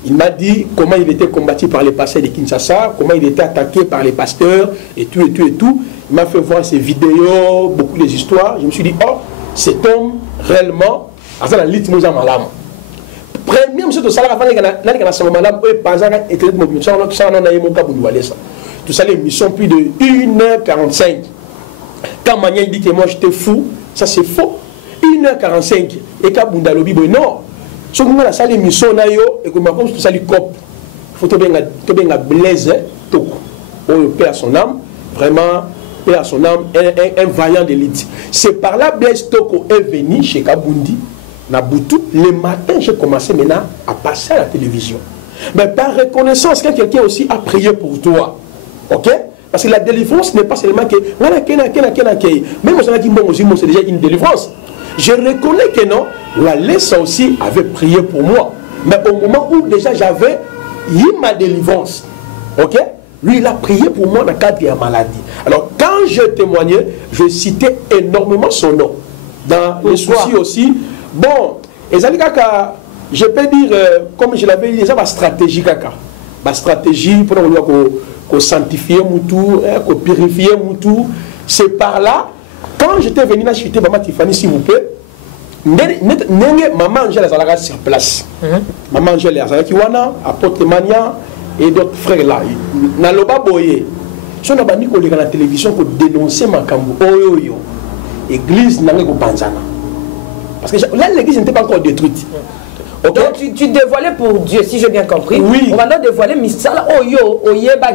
Il m'a dit comment il était combattu par les pasteurs de Kinshasa, comment il était attaqué par les pasteurs, et tout, et tout, et tout. Il m'a fait voir ces vidéos, beaucoup des histoires. Je me suis dit, oh, cet homme, réellement, à la lutte, nous avons malam. Premier, monsieur de Salah, avant tout ça, l'émission plus de 1h45. Quand Mania dit que moi j'étais fou, ça c'est faux. 1h45. Et quand Bundalobi, non. Si on a salé mission et que ma tout ça lui cop, faut que bien Blaise Toko, paix à son âme, vraiment paix à son âme, un vaillant d'élite. C'est par là Blaise Toko est venu chez Kabundi, Nabutu. Le matin, j'ai commencé maintenant à passer à la télévision. Mais par reconnaissance, quand quelqu'un aussi a prié pour toi, ok? Parce que la délivrance n'est pas seulement que même aux gens c'est déjà une délivrance. Je reconnais que non, Walesa aussi avait prié pour moi. Mais au moment où déjà j'avais eu ma délivrance, ok? Lui, il a prié pour moi dans le cadre de la maladie. Alors, quand je témoignais, je citais énormément son nom. Dans les soucis aussi. Bon, et je peux dire, comme je l'avais dit, c'est ma stratégie, ma stratégie pour qu'on sanctifie tout, qu'on purifie tout. C'est par là. Quand j'étais venu là, j'étais Maman Tiffany, s'il vous plaît. Maman Angèle est sur place. Maman Angèle est sur Kiwana, apôtre Mania et d'autres frères là. Naloba Boye. Si on a banni qu'on à la télévision pour dénoncer Makambo, Oyoyo, église n'a pas Banzana. Parce que là, l'église n'était pas encore détruite. Okay. Donc tu dévoilais pour Dieu, si j'ai bien compris. Oui. On va donc dévoiler Misala Oyo, Oyeba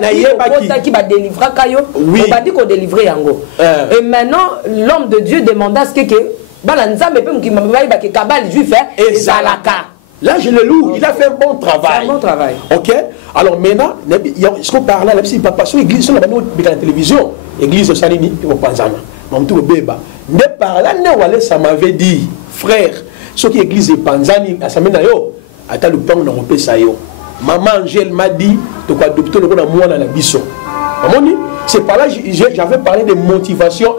qui va délivrer Kayo. Oui. On va dire qu'on délivrait Yango. Et maintenant, l'homme de Dieu demanda ce que Balanzambe peut me Kabal juif et Zalaka. Là, je le loue. Il a fait un bon travail. Un bon travail. Ok. Alors maintenant, ce qu'on parle là, c'est pas sur l'église, on a la télévision. Église de Salini, au Panzana. On tout le béba. Mais par là, ça m'avait dit, frère. Ce qui est l'église de Panzani, à Samenayo, à Talupang, on a repéré ça. Maman Angèle m'a dit, tu as adopté le bon amour dans la bisson. C'est par là j'avais parlé de motivation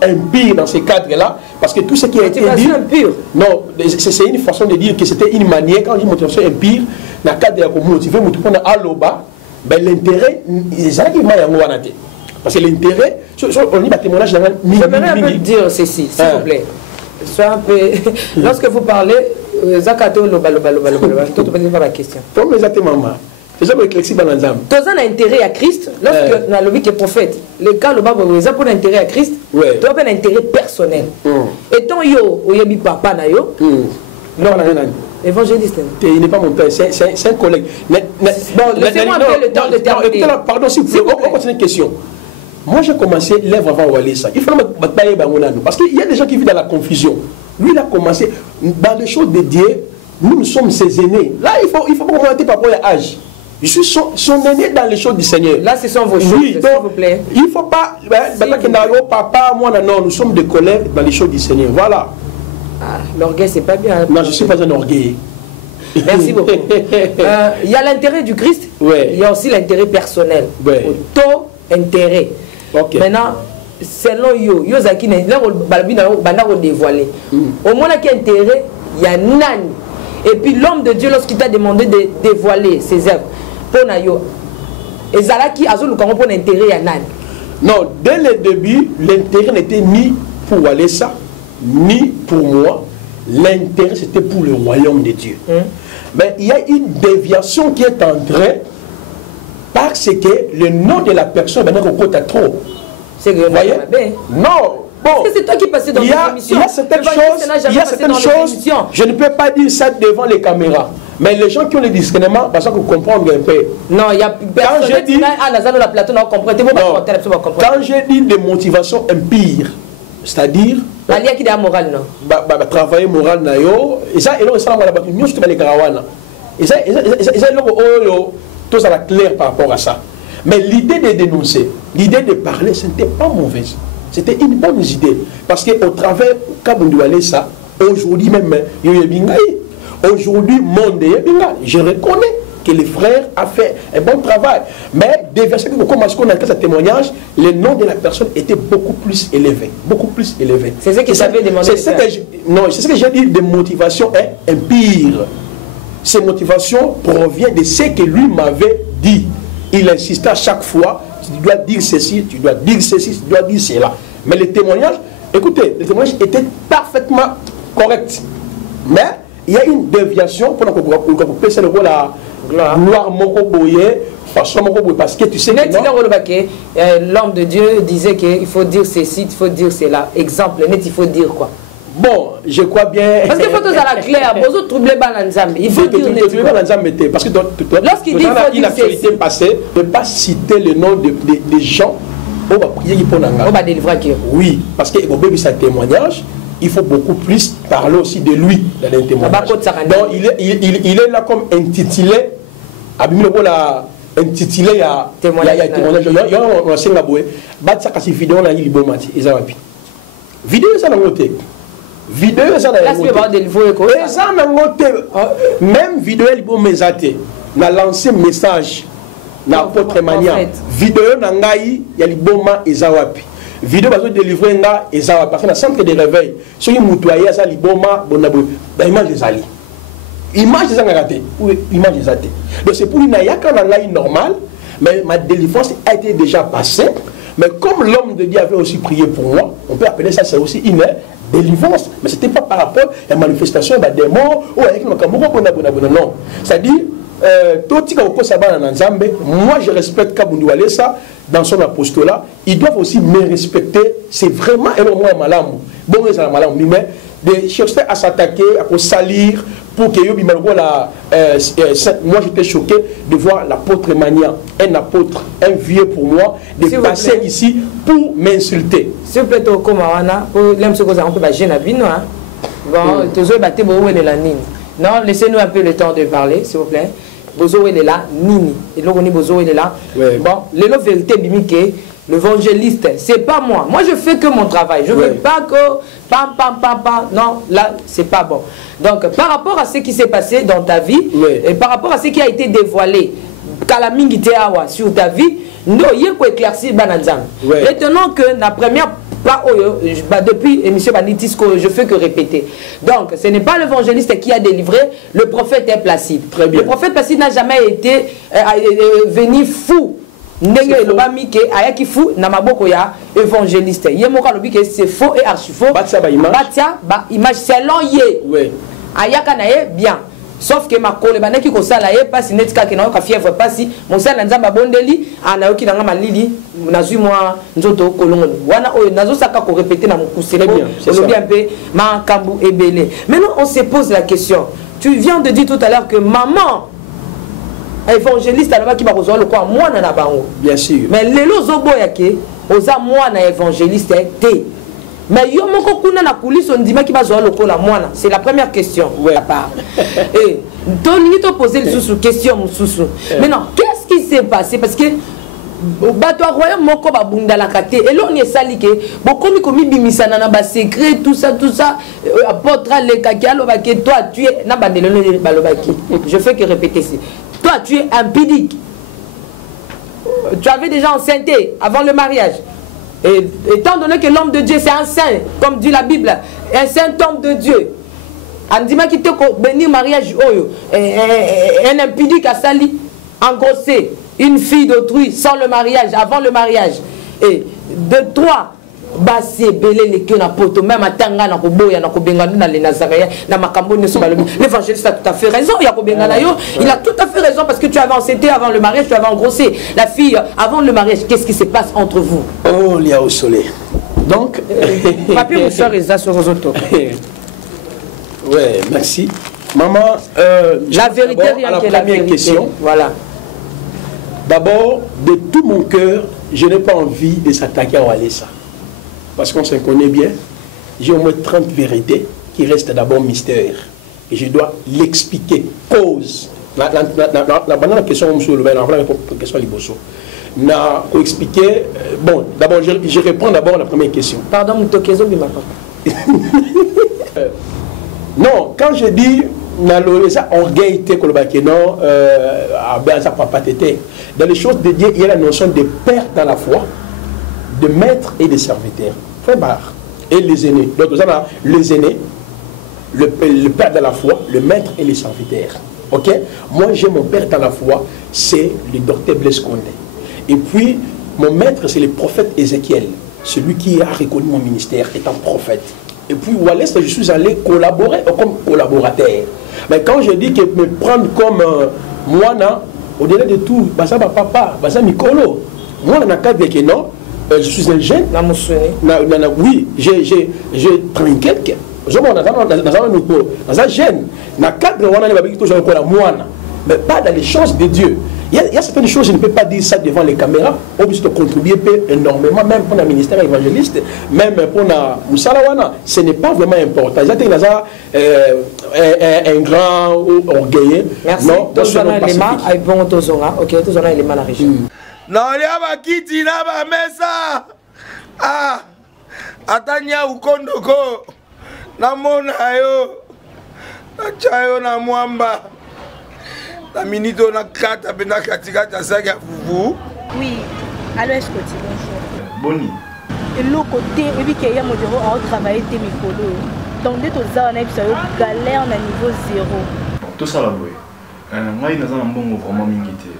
impure dans ces cadres-là, parce que tout ce qui a été dit. Impure. Non, c'est une façon de dire que c'était une manière, quand on dit motivation impure, dans le cadre de la motiver, à l'oba, l'intérêt, c'est ça qui m'a dit. Parce que l'intérêt, on dit témoignage dans le j'aimerais un peu dire ceci, s'il vous plaît. Soit un peu. Lorsque vous parlez, Zakato, tout pas la question. Comme exactement, maman. C'est ça que flexible dans l'ensemble. Tous on a intérêt à Christ. Lorsque on a le qui est prophète, le cas le baba, vous avez intérêt à Christ. Tu as un intérêt personnel. Et ton yo, oyebi papa na yo. Non, évangéliste. Il n'est pas mon père, c'est un collègue. Bon, laissez-moi un peu le temps de terminer. Pardon, s'il vous plaît, on continue une question. Moi, j'ai commencé l'œuvre avant Walesa. Il faut me batailler parce qu'il y a des gens qui vivent dans la confusion. Lui, il a commencé dans les choses de Dieu. Nous sommes ses aînés. Là, il faut pas commenter par rapport à l'âge. Je suis son aîné dans les choses du Seigneur. Là, ce sont vos choses, s'il vous plaît. Il ne faut pas... Papa, moi, non, nous sommes des collègues dans les choses du Seigneur. Voilà. Ah, l'orgueil, c'est pas bien. Non, je ne suis pas un orgueil. Merci beaucoup. Il y a l'intérêt du Christ. Il y a aussi l'intérêt personnel. Auto-intérêt. Okay. Maintenant, selon yo, là, on dévoiler. Au moins, il y a intérêt, il y a nani. Et puis l'homme de Dieu, lorsqu'il t'a demandé de dévoiler ses œuvres, pour Nayo, et Zalaki a pour l'intérêt à Nan. Non, dès le début, l'intérêt n'était ni pour Walesa, ni pour moi. L'intérêt, c'était pour le royaume de Dieu. Mais il y a une déviation qui est en train parce que le nom de la personne, maintenant, qu'on compte trop. C'est que vous voyez? Non. Bon, parce que c'est toi qui passais dans les émissions. Il y a certaines choses, je ne peux pas dire ça devant les caméras. Mais les gens qui ont les discernements, parce que vous comprenez un peu. Non, il y a personne qui dit la plateau, quand j'ai dit des motivations empires, c'est-à-dire il y a des morale, non? Travailler moral, et ça, tout ça va clair par rapport à ça. Mais l'idée de dénoncer, l'idée de parler, ce n'était pas mauvaise. C'était une bonne idée. Parce qu'au travers, ça, aujourd'hui même, aujourd'hui, je reconnais que les frères ont fait un bon travail. Mais des versets comme on a fait ce témoignage, le nom de la personne était beaucoup plus élevé. Beaucoup plus élevé. C'est ce que j'avais demandé. Non, c'est ce que j'ai dit, des motivations empires. Ces motivations proviennent de ce que lui m'avait dit. Il insistait à chaque fois, tu dois dire ceci, tu dois dire ceci, tu dois dire cela. Mais les témoignages, écoutez, les témoignages étaient parfaitement corrects. Mais il y a une déviation pour que c'est le rôle à gloire mokoboye, façon mokoboye, parce que tu sais que l'homme de Dieu disait qu'il faut dire ceci, il faut dire cela. Exemple, net, il faut dire quoi? Bon, je crois bien. Parce qu'il faut que ça soit clair. Vous troublez Bananzambe. Il faut dire parce que lorsqu'il dit une actualité passée, ne pas citer le nom des gens, on va prier pour Nanga. On va délivrer. Oui, parce que pour sa témoignage, il faut beaucoup plus parler aussi de lui dans les témoignages. Donc il est là comme intitulé, intitulé à témoignage. Il y a un Singapore, Batsakasi vidéo na il bomati, Ezawapi. Vidéo ça n'a noté. Vidéo ça n'a noté. Même vidéo elle bon mesate. Na lancé message na apôtre Mania. Vidéo na ngai ya liboma Ezawapi. Vidéo bazo délivrer nga Ezawapi parce que na centre de réveil. Ceux qui mutuaya ça liboma bonabo. Ba image ezali. Image ça ngaraté. Oui, image ezate. Donc c'est pour une yaka na ngai normal, mais ma délivrance a été déjà passée. Mais comme l'homme de Dieu avait aussi prié pour moi, on peut appeler ça, c'est aussi une délivrance. Mais ce n'était pas par rapport à la manifestation des morts ou avec le non. C'est-à-dire, moi je respecte Kabundu Walesa dans son apostolat. Ils doivent aussi me respecter. C'est vraiment un malam. Bon, c'est un malam. Mais de chercher à s'attaquer, à salir, pour que moi j'étais choqué de voir l'apôtre Mania, un apôtre, un vieux pour moi, de passer ici pour m'insulter. S'il vous plaît, comme pour l'homme se cause un peu gêne à Bino. Bon, toujours battre où est la nini. Non, laissez-nous un peu le temps de parler, s'il vous plaît. Bozo il est là, nini. Et là on est Bozo il est là. Bon, les vérité bimique. L'évangéliste, c'est pas moi. Moi, je fais que mon travail. Je ne veux pas que... Non, là, c'est pas bon. Donc, par rapport à ce qui s'est passé dans ta vie, et par rapport à ce qui a été dévoilé, sur ta vie, nous, il y a éclairci Bananzam. Maintenant que la première... depuis M. Banitisco, je fais que répéter. Donc, ce n'est pas l'évangéliste qui a délivré, le prophète est placide. Le prophète placide n'a jamais été venu fou. Ndenge elobami ke ayaki fou na maboko ya évangéliste. Ye moka lobi ke c'est faux et archi faux. Batia ba image selon ye. Oui. Ayaka na ye bien. Sauf que ma kole banaki ko sala ye pasi netika ke na ka fièvre pasi mon sala nzamba bondeli anayoki na malili nazui moi nzoto kolongo. Wana oyo nazo saka ko répéter na mokusele bien. Lobi un peu ma kambu ebele. Maintenant on se pose la question. Tu viens de dire tout à l'heure que maman évangéliste alors qui va recevoir le quoi moi na bango bien sûr mais lelo zoboya ke oza moi na évangéliste té mais yo moko kuna na kulisi ondima qui va recevoir le quoi moi c'est la première question à part et toni to poser le sous question mususu maintenant qu'est-ce qui s'est passé parce que bato royaume moko ba bunda la kate et là on est sali ke bokomi komi bimisana na ba secret tout ça apôtre le kakalo ba ke toi tu es na bandelelo balobaki je fais que répéter ça. Toi, tu es impudique. Tu avais déjà enceinté avant le mariage. Et étant donné que l'homme de Dieu, c'est un saint, comme dit la Bible, un saint homme de Dieu. Andima qui te bénir mariage oyo un impudique a sali engrossé une fille d'autrui sans le mariage, avant le mariage. Et de trois basi belé les que na poto même atanga na koboya na kobenga na les Nazaréens na makambo ne so balobi. L'évangéliste a tout à fait raison, il a kobenga na yo, il a tout à fait raison parce que tu avais enceinté avant le mariage, tu avais engrossé la fille avant le mariage. Qu'est-ce qui se passe entre vous? Oh, il y a au soleil. Donc papier mon soeur et ça sur vos autos. Ouais, merci. Maman, la vérité, rien la que la première vérité. question. Voilà. D'abord, de tout mon cœur, je n'ai pas envie de s'attaquer à Walesa. Parce qu'on se connaît bien. J'ai au moins 30 vérités qui restent d'abord mystères. Et je dois l'expliquer. Cause. La question, la question Liboso. N'a expliqué. Bon, d'abord, je réponds d'abord à la première question. Pardon, Moutokezo Bimako. Non, quand je dis ça orgueil dans les choses de Dieu, il y a la notion de père dans la foi, de maître et de serviteur. Très barre. Et les aînés. Donc, vous avez les aînés, le père dans la foi, le maître et les serviteurs. Ok? Moi, j'ai mon père dans la foi, c'est le docteur Blaise Condé. Et puis, mon maître, c'est le prophète Ézéchiel, celui qui a reconnu mon ministère étant prophète. Et puis, Wallace, je suis allé collaborer comme collaborateur. Mais quand je dis que me prendre comme moi, au-delà de tout, ça va papa, ça Mikolo. Moi, dans le cadre que non, je suis un jeune. Oui, j'ai trinqué. Je suis un jeune. Dans le cadre, mais pas dans les choses de Dieu. Il y a certaines choses, je ne peux pas dire ça devant les caméras. Obligé de contribuer énormément, même pour le ministère évangéliste, même pour le Moussalawana. Ce n'est pas vraiment important. Il y a un grand orgueilleux. Merci. Non, dans ce monde pacifique. Ok, tous on a élément à la région. Non, il y a Kiti, là, mesa. Ah, Atania ou Kondoko. Namona yo. Achayo na mwamba. La minute on a 4 à katikata saga fufu. Oui, alors est-ce que tu bonjour. Boni. Et l'autre côté, et puis qu'il y a mon bureau à travailler tes micros. Donc dès que tu as un galère na niveau 0. Tout ça là boy. Moi il n'a pas un bon vraiment mingité.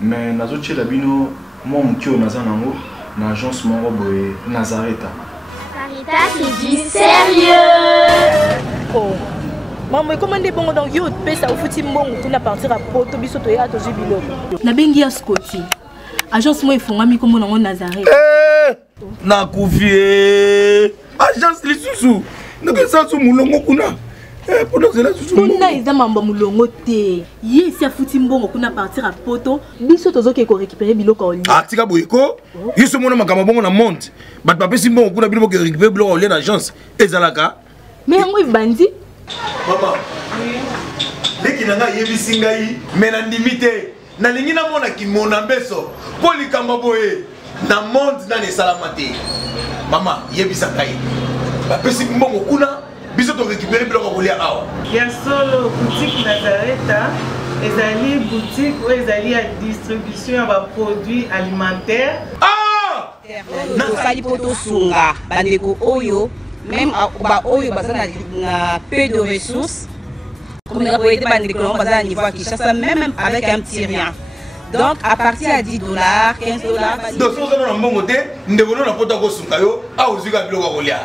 Mais nazo chez la bino moi mon kio naza nango na agence mon boy Nazareta. Sarita c'est du sérieux. Oh. Maman, comment est bon donc yo pesa au futi mbongo kuna partir à poto biso to ya to jibilo. Na bengi ya Scotty. Agence moi ifungami comme nango Nazareth. Na kufie. Agence lisusu. Naka sa su mulongo kuna. Pour cela susu. Kuna eza mamba mulongo te. Ye si afuti mbongo kuna partir à poto biso tozo ke ko récupérer biloko oli. Ah tika boyeko. Yeso mona makamba bongo na monte. Bat papesi mbongo kuna biloko ke récupérer biloko oli na agence. Ezalaka. Mais yango bandi. Maman, dès qu'il a yebisi ngai, mais na ndimité, na lingi na mona ki mona beso, po likamba boye, na monde na ne salamate. Maman, yebisa ngai. Ba pesi mbongo kuna, biso to récupérer biloko kolia awa. Ya solo boutique Nazareta, ezali boutique où ezali à distribution de produits alimentaires. Ah! Na sali poto sunga, bandeko oyo. Même oyo bazana na peu de ressources comme la boîte de bazana niveau à Kinshasa même avec un petit rien. Donc à partir à $10, $15. Donc si on a un bon côté, nous devons la porte à sungayo, a ozuka biloko kolia.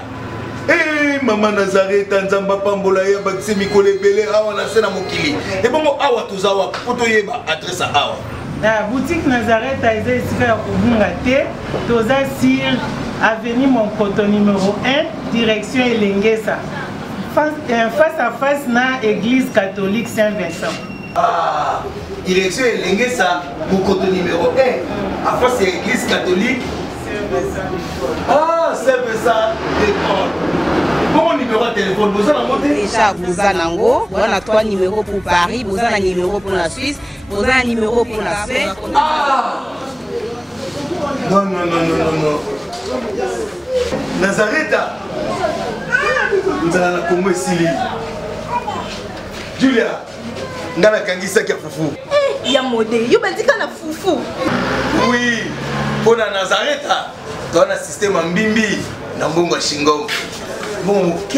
Eh maman Nazareth nzamba pambola ya bakise mikole belé awa na sena mokili. Et bon awa tozawa poto yeba adresse awa. La boutique Nazareth a été ici à Kubungate, toza sur avenue Monkoto numéro 1, direction Elengesa. Face à face na église catholique Saint-Vincent. Ah, direction Elengesa, Monkoto numéro 1, à face à l'église catholique Saint-Vincent. Ah, Saint-Vincent de bon numéro de téléphone, vous avez monté déjà vous avez on a 3 numéros pour Paris, vous avez un numéro pour la Suisse, vous avez un numéro pour la Suède. Ah! Non. Nazareta. Nous allons la Congo Sili. Julia, nous allons kangisa kia fufu. Eh, ya modé, yo bandika na fufu. Oui, pour la Nazareta, tu as un système en bimbi, na mbongo shingo. Bon, OK.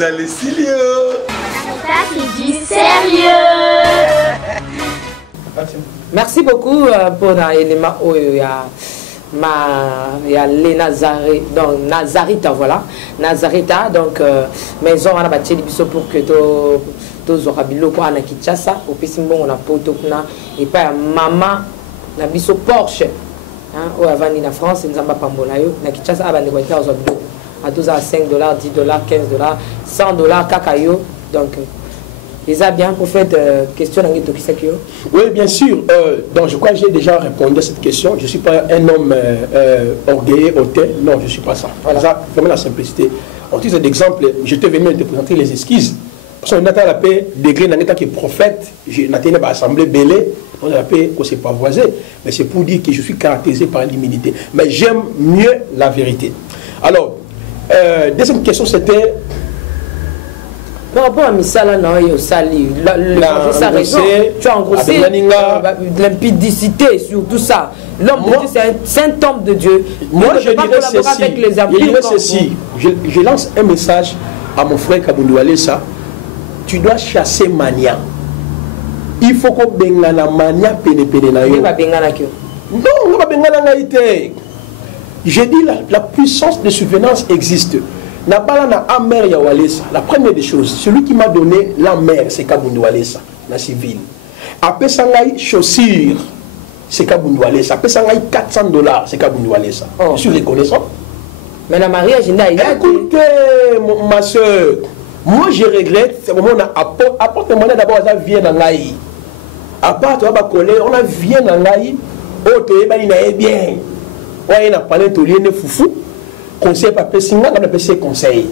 ça les sérieux. Ça qui dit sérieux. Merci beaucoup pour l'élément où il y a les Nazaré, donc Nazarita, voilà. Nazarita, donc maison on a bâti les bisous pour que tous aura bilo quoi na Kinshasa, au Pissimbo on a poto kuna et pas maman na bisou Porsche, hein, ou avant na France nous avons pas mbolayo na Kinshasa avant de voitures aux bilo à 12 à 5 $, 10 $, 15 $, 100 $, cacayo, donc les a bien pour faire question dans les Oui, bien sûr. Donc, je crois que j'ai déjà répondu à cette question. Je ne suis pas un homme orgueilleux, hautain. Non, je ne suis pas ça. Voilà, ça, vraiment la simplicité. En titre d'exemple, je t'ai venu te présenter les esquisses. Parce qu'on a la paix, degré dans l'état qui est prophète, j'ai été dans l'assemblée belée, on a la paix qu'on ne s'est pas voisé. Mais c'est pour dire que je suis caractérisé par l'humilité. Mais j'aime mieux la vérité. Alors, deuxième question, c'était. Par rapport à Misala, non, il y a Sali. Ça raison. Tu as engrossé l'impudicité sur tout ça. L'homme de Dieu, c'est un saint homme de Dieu. Moi, je dirais ceci. Je lance un message à mon frère Kaboundou Alessa. Tu dois chasser mania. Il faut qu'on bengana mania pene na yo. Non, on va bengana ngaïté. Je dis la puissance de souvenance existe. La première des choses, celui qui m'a donné la mer, c'est Kaboundou Alessa, la civile. Après ça, chaussures, c'est Kaboundou Alessa. Après ça, 400 $, c'est Kaboundou Alessa. Je suis reconnaissant. Mais la mariage, écoutez, ma soeur, moi je regrette, c'est moment on apporte-moi d'abord à vient dans l'Aïe. À part, tu vas coller, on a vient dans l'Aïe, oh, tu es bien. On a parlé de l'Aïe, foufou. Conseil pas pessinga, on appelle conseil.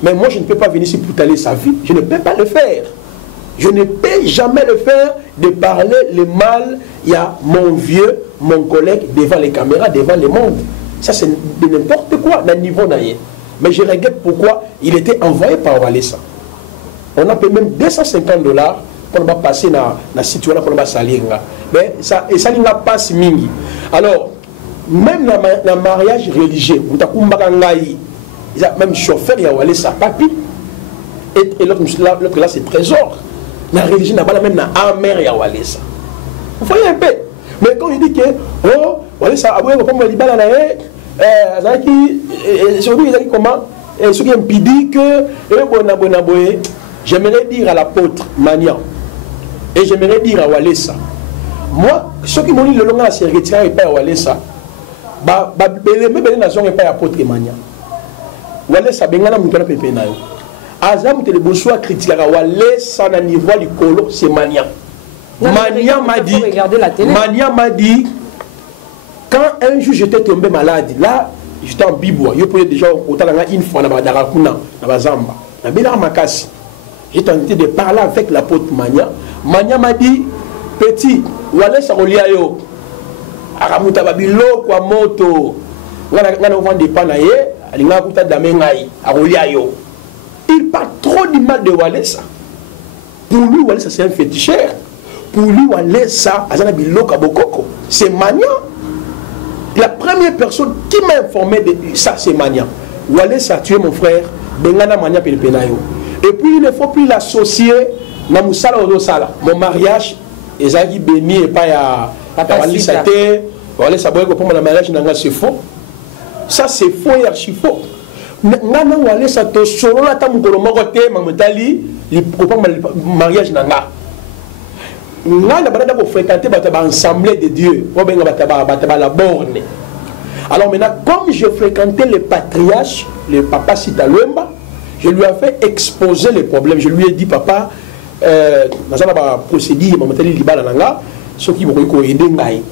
Mais moi, je ne peux pas venir ici pour taler sa vie. Je ne peux pas le faire. Je ne peux jamais le faire de parler le mal. Il y a mon vieux, mon collègue devant les caméras, devant le monde. Ça, c'est de n'importe quoi, d'un niveau d'ailleurs. Mais je regrette pourquoi il était envoyé par Walesa. On a payé même 250 $ pour va passer dans la situation pour va salir. Mais ça, et ça n'a pas si mingi. Alors, même dans le mariage religieux, il y a même chauffeur, il y a Walesa papi. Et l'autre là, c'est trésor. La religion n'a pas même dans Amer, il y a Walesa. Vous voyez un peu. Mais quand il dit que, oh, Walesa, après, on va pas me dire, comment, ce qui impédit que, j'aimerais dire à l'apôtre Mania, et j'aimerais dire à Walesa, moi, ceux qui m'ont dit le long à se retirer et pas à Walesa, mais pas apôtre Mania. Walesa bengana mutana pepe na yo. Azam te le bonsoir critique à Walesa na niveau du colo, c'est Mania. Mania m'a dit, quand un jour j'étais tombé malade, là, j'étais en Biboua, je pouvais déjà une fois dans Darakuna, dans Bazamba, dans Bélar Makasi. J'ai tenté de parler avec l'apôtre Mania. Mania m'a dit, petit, Walesa Rolia yo. Aramuta babilo kwa moto ngana vendre panaye alinga kuta damengai arolia yo. Il parle trop du mal de Walesa. Pour lui Walesa c'est un féticheur. Pour lui Walesa azana biloka bokoko. C'est Mania. La première personne qui m'a informé de ça c'est Mania. Walesa a tué mon frère bengana Mania penayo. Et puis il ne faut plus l'associer na musala odosala. Mon mariage ezaki béni et pas ya voilà, ça veut dire que le mariage c'est faux. Ça c'est faux et archi faux. Nana wale ça te solo la tamu kolomokote mamutali li mariage nanga. Nana bana pour fréquenter bataba assemblée de Dieu. Ou bien bataba la borne. Alors maintenant comme je fréquentais le patriarche, le papa Sitaluemba, je lui ai fait exposer les problèmes. Je lui ai dit papa dans un procédé mamutali libala nanga, ce qui vous aider ngai.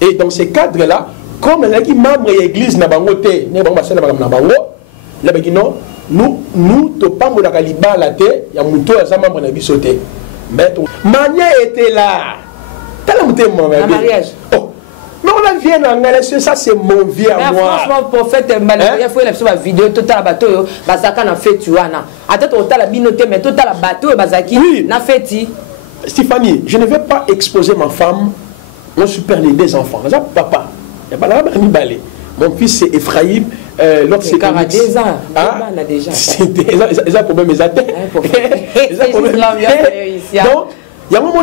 Et dans ces cadres-là, comme les qui membres de l'église n'a pas voté, nous, nous, pas de la liba la terre, il y a mouton à sa membre de bisoté. Mais Mania était là. T'as la mariage. Oh. Mais on a vient en ça c'est mon vieux à moi. Franchement, prophète, il faut la vidéo, tout à bateau, Bazaka n'a fait tu as. Attends, on t'a la binoté, mais tout à la bateau, Bazaki n'a fait. Stéphanie, je ne vais pas exposer ma femme. On super les deux enfants. Ça, papa, il n'y a pas de balai. Mon fils c'est Ephraïm, l'autre c'est Onyx. Ils ont problème, ils attendent. Donc, il y a un moment où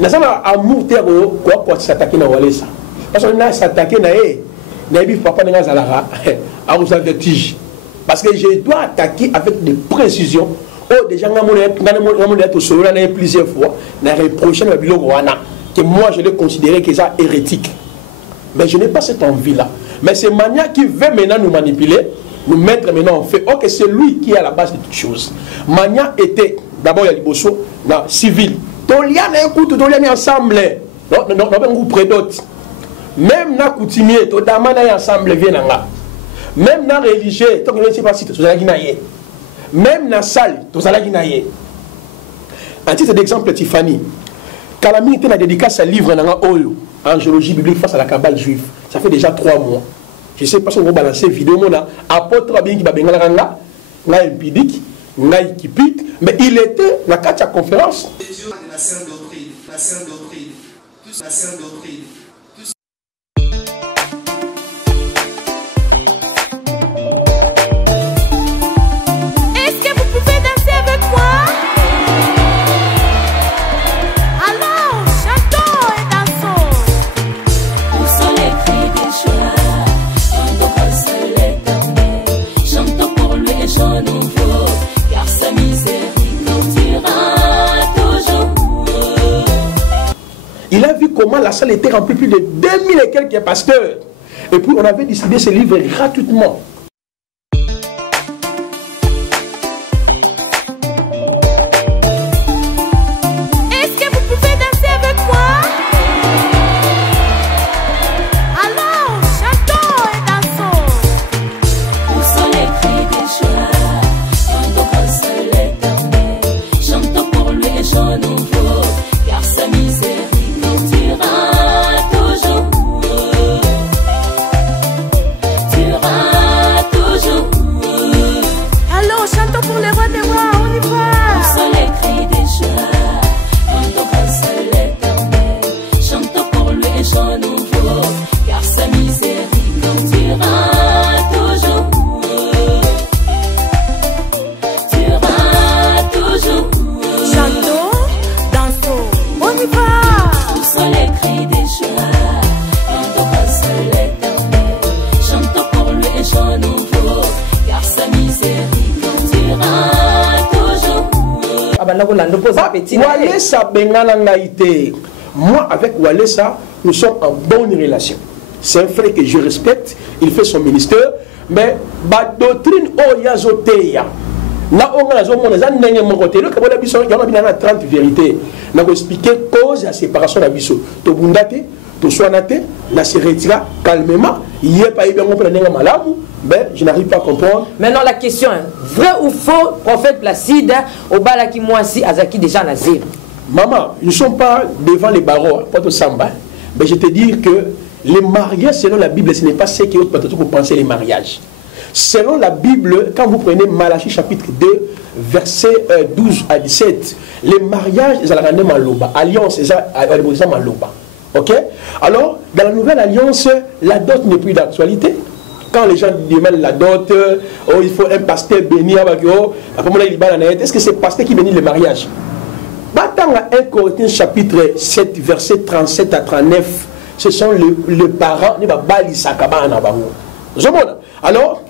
nous avons un amour pour s'attaquer à Walesa. Parce qu'on a s'attaqué à papa à vous vertige. Parce que je dois attaquer avec des précisions. Oh, déjà, on a plusieurs fois, on a reproché que moi je l'ai considéré que ça hérétique. Mais je n'ai pas cette envie-là. Mais c'est Mania qui veut maintenant nous manipuler, nous mettre maintenant en fait. Ok, c'est lui qui est à la base de toutes choses. Mania était, d'abord il y a Liboso, civil. Tolian écoute, Tolian ensemble. Non, on prédote. Même na coutumier, Todamana ensemble vient là. Même na religieux, je ne sais pas si tu as même na salle, tu as guinaye. Un titre d'exemple, Tiffany. Kalami était la dédicace à livre en géologie biblique face à la cabale juive. Ça fait déjà 3 mois. Je ne sais pas si on va balancer vidéo. Apôtre bien qui va bien la impidique, mais il était dans la conférence. La sainte doctrine, la sainte doctrine, la sainte doctrine. Il a vu comment la salle était remplie, plus de 2000 et quelques pasteurs. Et puis on avait distribué ce livre gratuitement. Est-ce que vous pouvez danser avec moi? Alors, chantons et dansons. Où sont les cris des joies? Chantons comme seul l'Éternel. Chantons pour lui un chant nouveau, car sa misère Walesa Bengala Naïté. Moi, avec Walesa, nous sommes en bonne relation. C'est un frère que je respecte, il fait son ministère, mais la doctrine Oyazoteya. Là, on a 30 vérités. On a expliqué cause de la séparation de l'Abisso. To bundate, to soanate, la se retira calmement. Il n'y a pas eu de malade. Ben, je n'arrive pas à comprendre. Maintenant, la question est vrai ou faux, prophète Placide, au Balaki Mouassi, Azaki déjà Nazir? Maman, nous ne sommes pas devant les barreaux, pas de samba. Mais je te dis que les mariages, selon la Bible, ce n'est pas ce qui est peut-être pour penser les mariages. Selon la Bible, quand vous prenez Malachie chapitre 2, versets 12 à 17, les mariages, ils allaient maloba. Alliance, ils allaient maloba. Ok? Alors, dans la nouvelle alliance, la dot n'est plus d'actualité. Quand les gens demandent la dot, oh, il faut un pasteur béni, est-ce que c'est le pasteur qui bénit le mariage? Dans 1 Corinthiens chapitre 7, verset 37 à 39, ce sont les parents de Bali Sakaba. Alors,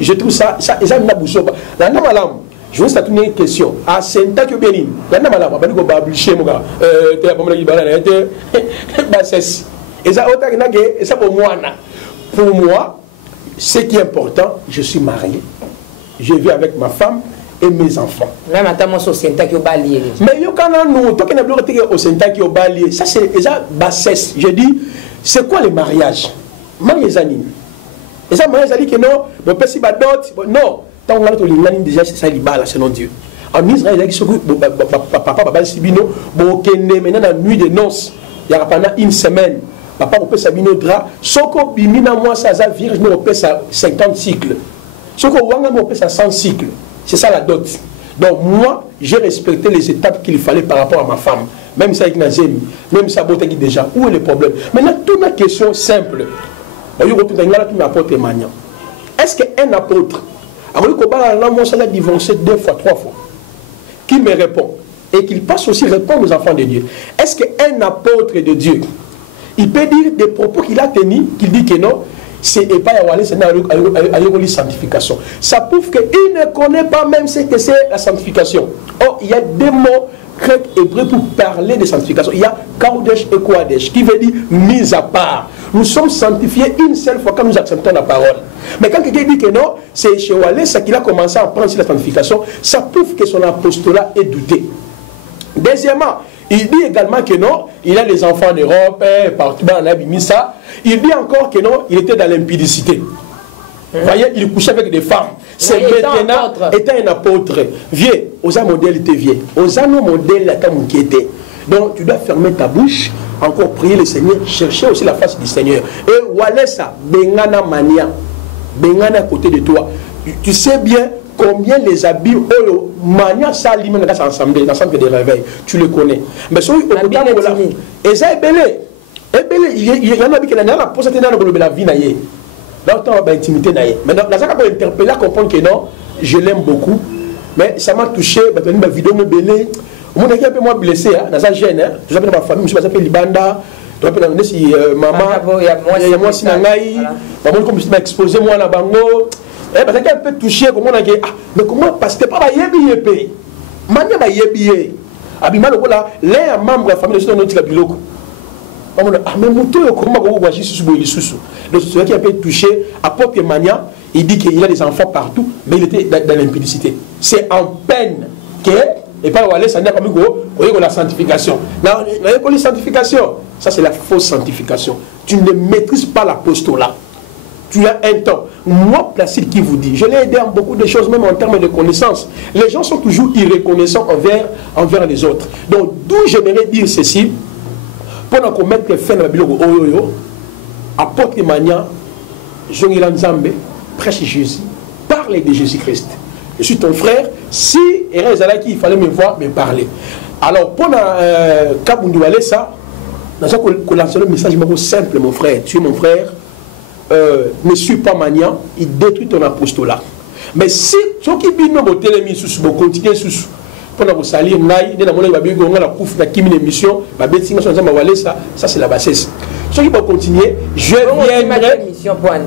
je trouve ça, je veux juste une question. À Saint-Aque Bénin, pour moi, ce qui est important, je suis marié, je vis avec ma femme et mes enfants. Même à ta au Saint-Aque au Bali. Mais quand nous, toi qui n'as pas au Saint-Aque au Bali, ça c'est déjà bassesse. Je dis, c'est quoi le mariage? Mariage anime. Et ça, mariage dit que non, mon père si badot, non. Tant qu'on a tout le déjà c'est ça l'ibala selon Dieu. En Israël, il y a qui papa papa sibino, bon maintenant la nuit de noces, il y a pendant une semaine. Papa, on peut s'abîmer au drap. Soko bimina moi ça vierge, on peut ça 50 cycles. Soko wanga on peut ça 100 cycles. C'est ça la dot. Donc moi, j'ai respecté les étapes qu'il fallait par rapport à ma femme. même ça avec Nazemi, même ça botaki déjà. Où est le problème? Maintenant, toute la question simple. Est-ce qu'un apôtre, a divorcé 2 fois, 3 fois, qui me répond et qu'il passe aussi répondre aux enfants de Dieu? Est-ce qu'un apôtre de Dieu, il peut dire des propos qu'il a tenus, qu'il dit que non, c'est pas la sanctification. Ça prouve qu'il ne connaît pas même ce que c'est la sanctification. Or, il y a des mots grecs hébreux pour parler de sanctification. Il y a Kaudesh et Kodesh, qui veut dire mise à part. Nous sommes sanctifiés une seule fois quand nous acceptons la parole. Mais quand quelqu'un dit que non, c'est chez Wallace qu'il a commencé à prendre sur la sanctification, ça prouve que son apostolat est douté. Deuxièmement, il dit également que non, il a des enfants en Europe, partout dans l'Abimissa. Il dit encore que non, il était dans l'impudicité. Vous voyez, il couchait avec des femmes. C'est maintenant, étant un apôtre. Vieux, osa modèle était vieux. Osa nos modèles, la table qui était. Donc, tu dois fermer ta bouche, encore prier le Seigneur, chercher aussi la face du Seigneur. Et Walesa, Bengana Mania, Bengana à côté de toi. Tu sais bien combien les habits, Mania, ça, l'immense dans l'ensemble des réveils. Tu le connais. Mais sur le temps, et ça est belé. Il y en a qui n'ont pas posé la vie. Dans l'intimité. Maintenant, la Zaka peut interpeller, comprendre que non, je l'aime beaucoup, mais ça m'a touché. Ma vidéo me belé. Mon équipe est un peu moins blessé, dans sa gêne. Je m'appelle ma famille, je m'appelle Libanda. Je m'appelle maman. Il y a moi aussi Nangaï. Maman, comme je m'ai exposé, moi, à la bango. Ça m'a un peu touché. Mais comment? Parce que pas yébi. Mania ba yébi. Abima le voilà, l'un membre de la famille de notre biloko. Mais Moutou, comment on va juste donc celui qui a été touché, apôtre Mania, il dit qu'il a des enfants partout, mais il était dans l'impudicité. C'est en peine que, et pas aller ça n'a pas mis la sanctification. La sanctification, ça c'est la fausse sanctification. Tu ne maîtrises pas l'apostolat. Tu as un temps. Moi, Placide qui vous dit, je l'ai aidé en beaucoup de choses, même en termes de connaissances. Les gens sont toujours irreconnaissants envers les autres. Donc, d'où j'aimerais dire ceci, pendant qu'on mette fin à la bilogo oyoyo, apôtre Mania, Jongilan Zambé, prêche Jésus, parle de Jésus-Christ. Je suis ton frère, si il fallait me voir, me parler. Alors, pendant Kabundu Walesa, nous avons lancé le message simple, mon frère, tu es mon frère, ne suis pas Mania, il détruit ton apostolat. Mais si ceux qui viennent nous télémis sous continuer sous pendant que salir naï dans mon babi on a la couf la kimi émission babi singa so nzamba walesa ça c'est la bassesse. Ceux qui vont continuer, je viendrai émission point.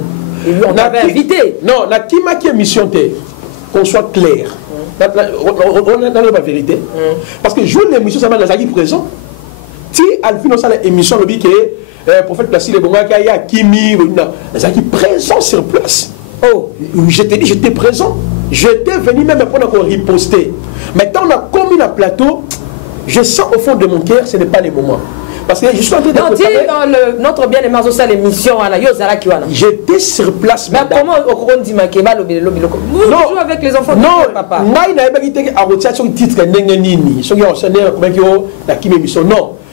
On avait invité. Non, la kima qui émission qu'on soit clair. On a la vérité. Parce que jour l'émission ça va dans Zaki présent. Si Alfino ça l'émission le bique prophète Placide Bonga qui a Kimi Zaki présent sur place. Oh, je t'ai dit j'étais présent. J'étais venu même pour qu'on riposter. Maintenant, on a commis un plateau. Je sens au fond de mon cœur, ce n'est pas le moment. Parce que je suis en train de préparer... dans notre bien-aimé Zosa, l'émission, j'étais sur place, mais madame. Comment on dit que vous jouez avec les enfants? Non, papa. Non,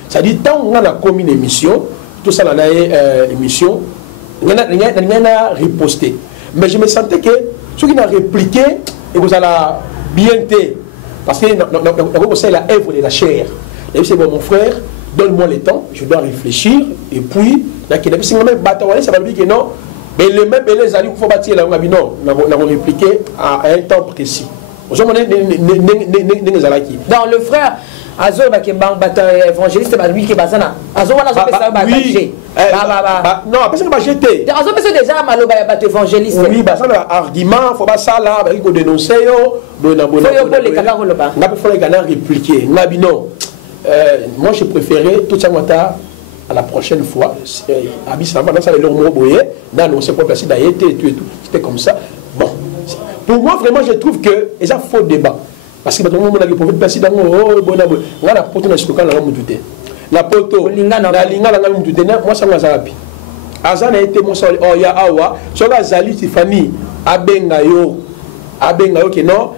ça dit, tant qu'on a commis une émission, tout ça, on a une émission, on a riposté. Mais je me sentais que ceux qui ont répliqué, et vous allez bien être. Parce que c'est la œuvre de la chair. Et c'est bon, mon frère, donne-moi le temps, je dois réfléchir. Et puis, ça va dire que non, mais les mêmes les alliés qu'il faut bâtir là, non, on a répliqué à un temps précis. Dans le frère, Azo évangéliste, c'est lui qui est basana. Azo voilà ça oui. Non, parce que bah j'étais. Azo parce que déjà malo ba évangéliste. Oui, bah ça argument, faut pas ça là, il faut dénoncer yo, bona. Faut les kaka ko loba. Na faut les gana répliquer. Nabi non. Moi j'ai préféré tout ça mota à la prochaine fois. Abissa dans ça les lourds boyé, dans on s'est pas placé d'ailleurs et tout. C'était comme ça. Bon. Pour moi vraiment je trouve que et ça faux débat. Parce que tout le monde a dit pour passer dans oh bon on a porté na sikoka na mututé la poto la linga na mututé moi ça m'a zapi azana été mon sol oh ya awa so la zali Tiffany abenga yo que non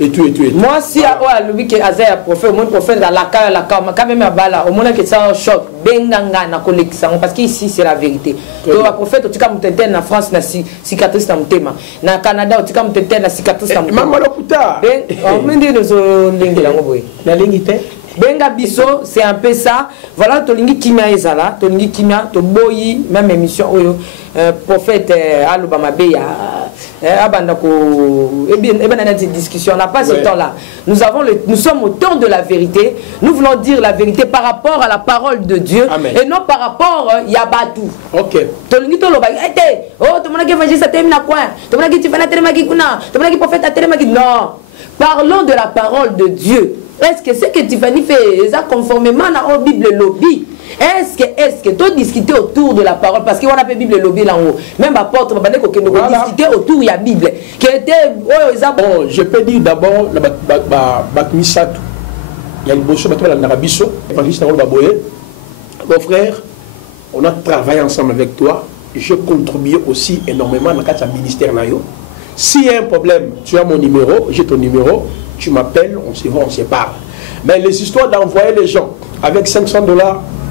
et tout. Moi, si alobi que Azaya prophète, mon prophète dans la quand même bala, au moins que ça choc, benganga na collection parce qu'ici c'est la vérité. Donc le prophète tu comme tente na France na cicatrice na mutema, na Canada tu comme tente na cicatrice na mutema. Maman lokuta. On me dit nous lingi la ngoboy. La lingi te. Benga biso, c'est un peu ça. Voilà, tolingi kimia ezala, tolingi kimia, to boyi même émission oyo prophète Alobama Beya abandako et bien cette discussion, on n'a pas ce temps-là. Nous sommes au temps de la vérité. Nous voulons dire la vérité par rapport à la parole de Dieu. Amen. Et non par rapport Yabatou. OK. Tolingi to loba, oh, to mona ke évangéliste termina quoi? To mona ke tu fais la téléma ki kuna, to mona ke prophète la téléma ki non. Parlons de la parole de Dieu. Est-ce que ce que Tiffany fait ça conformément à la Bible lobby? Est-ce que tu discuter autour de la parole parce qu'on appelle Bible lobby là haut. Même apôtre on va discuter autour de la Bible qui était bon, je peux dire d'abord la Misatu. Il y a le bosso bateau la Narabiso, évangéliste Baboye. Mon frère, on a travaillé ensemble avec toi. Je contribue aussi énormément dans le ministère nayo. S'il y a un problème, tu as mon numéro, j'ai ton numéro. Tu m'appelles, on se voit, on se parle. Mais les histoires d'envoyer les gens avec $500,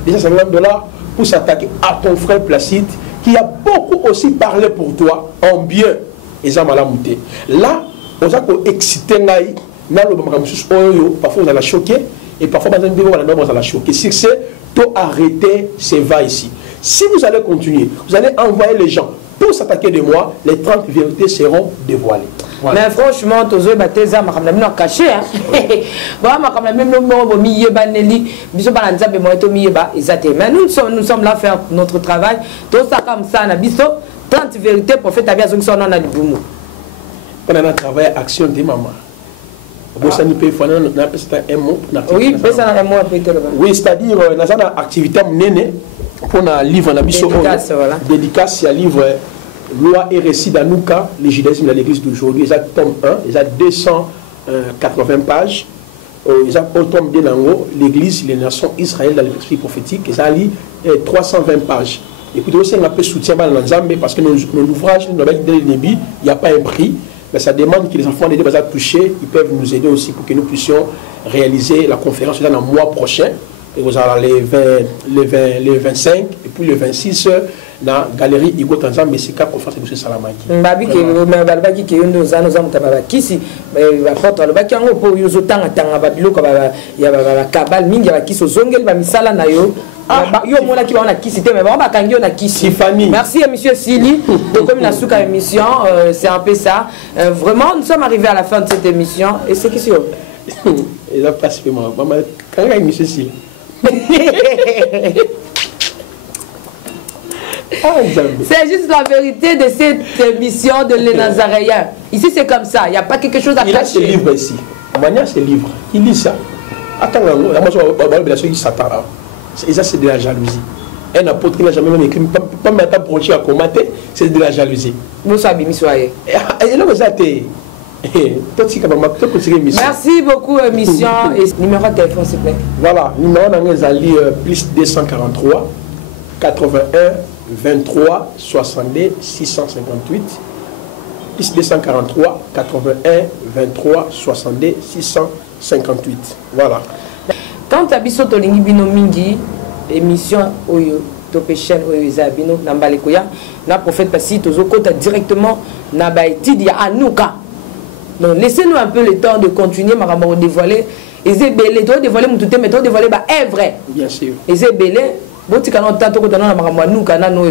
$250 pour s'attaquer à ton frère Placide, qui a beaucoup aussi parlé pour toi en bien, et ça m'a monté. Là, on a excité parfois on a la choqué, et parfois on a la choqué. Si c'est, tu arrêter ces va ici. Si vous allez continuer, vous allez envoyer les gens pour s'attaquer de moi, les 30 vérités seront dévoilées. Voilà. Mais franchement, tous les baptêmes, je caché. Mais nous sommes là faire notre travail. Tout ça comme ça, 30 vérités pour faire ta vie à son nom dans le boumou. On a travaillé action de maman. Oui, c'est-à-dire, nous avons une activité pour un livre, dédicace, il y a un livre. Loi et récit d'Anouka, le judaïsme de l'église d'aujourd'hui, ils ont tome 1, ils ont 280 pages. Ils ont tome 2 l'église, les nations Israël dans l'esprit prophétique, ils ont 320 pages. Et puis aussi, on a un peu de soutien dans l'ensemble parce que nos ouvrages, il n'y a pas un prix, mais ça demande que les enfants des deux touchés, ils peuvent nous aider aussi pour que nous puissions réaliser la conférence dans le mois prochain. Et vous avez les 25 et puis le 26 dans la galerie Igo Tanzam, mais c'est qu'à conférence de M. Salamaki. Babi qui est qui est nous avons qui si apôtre le baki ngo po yuzo tanga babilo ko ba ya ba kabal mingi ba kiso zongeli ba misala na yo yo mona ki ba na kisi te mais ba kangi na kisi. Merci à monsieur Sili de comme la souka émission, c'est un peu ça. Vraiment nous sommes arrivés à la fin de cette émission et c'est qui sur et là pratiquement maman quand il monsieur Sili. C'est juste la vérité de cette émission de Les Nazaréens. Ici, c'est comme ça. Il n'y a pas quelque chose à cacher. Il a ce livre ici. Mania, ce livre. Il lit ça. Attends, ça, c'est de la jalousie. Un apôtre qui n'a jamais même écrit, pas mettre un projet à commenter, c'est de la jalousie. Nous sommes missoyés. Merci beaucoup, émission. Et numéro de téléphone, s'il vous plaît. Voilà, numéro de plus 243 81 23 62 658 plus 243 81 23 62 658. Voilà. Quand tu as biso to lingi bino mingi émission oyo to chaîne oyo zabino na mbalikoya na prophète Pasi tozo kota directement na baitidi ya Anouka. Donc laissez-nous un peu le temps de continuer makambo dévoiler ezebele to dévoiler mututé mais to dévoiler ba est vrai. Bien sûr. Ezebele boti kana tanto ko tana makambo Anouka na no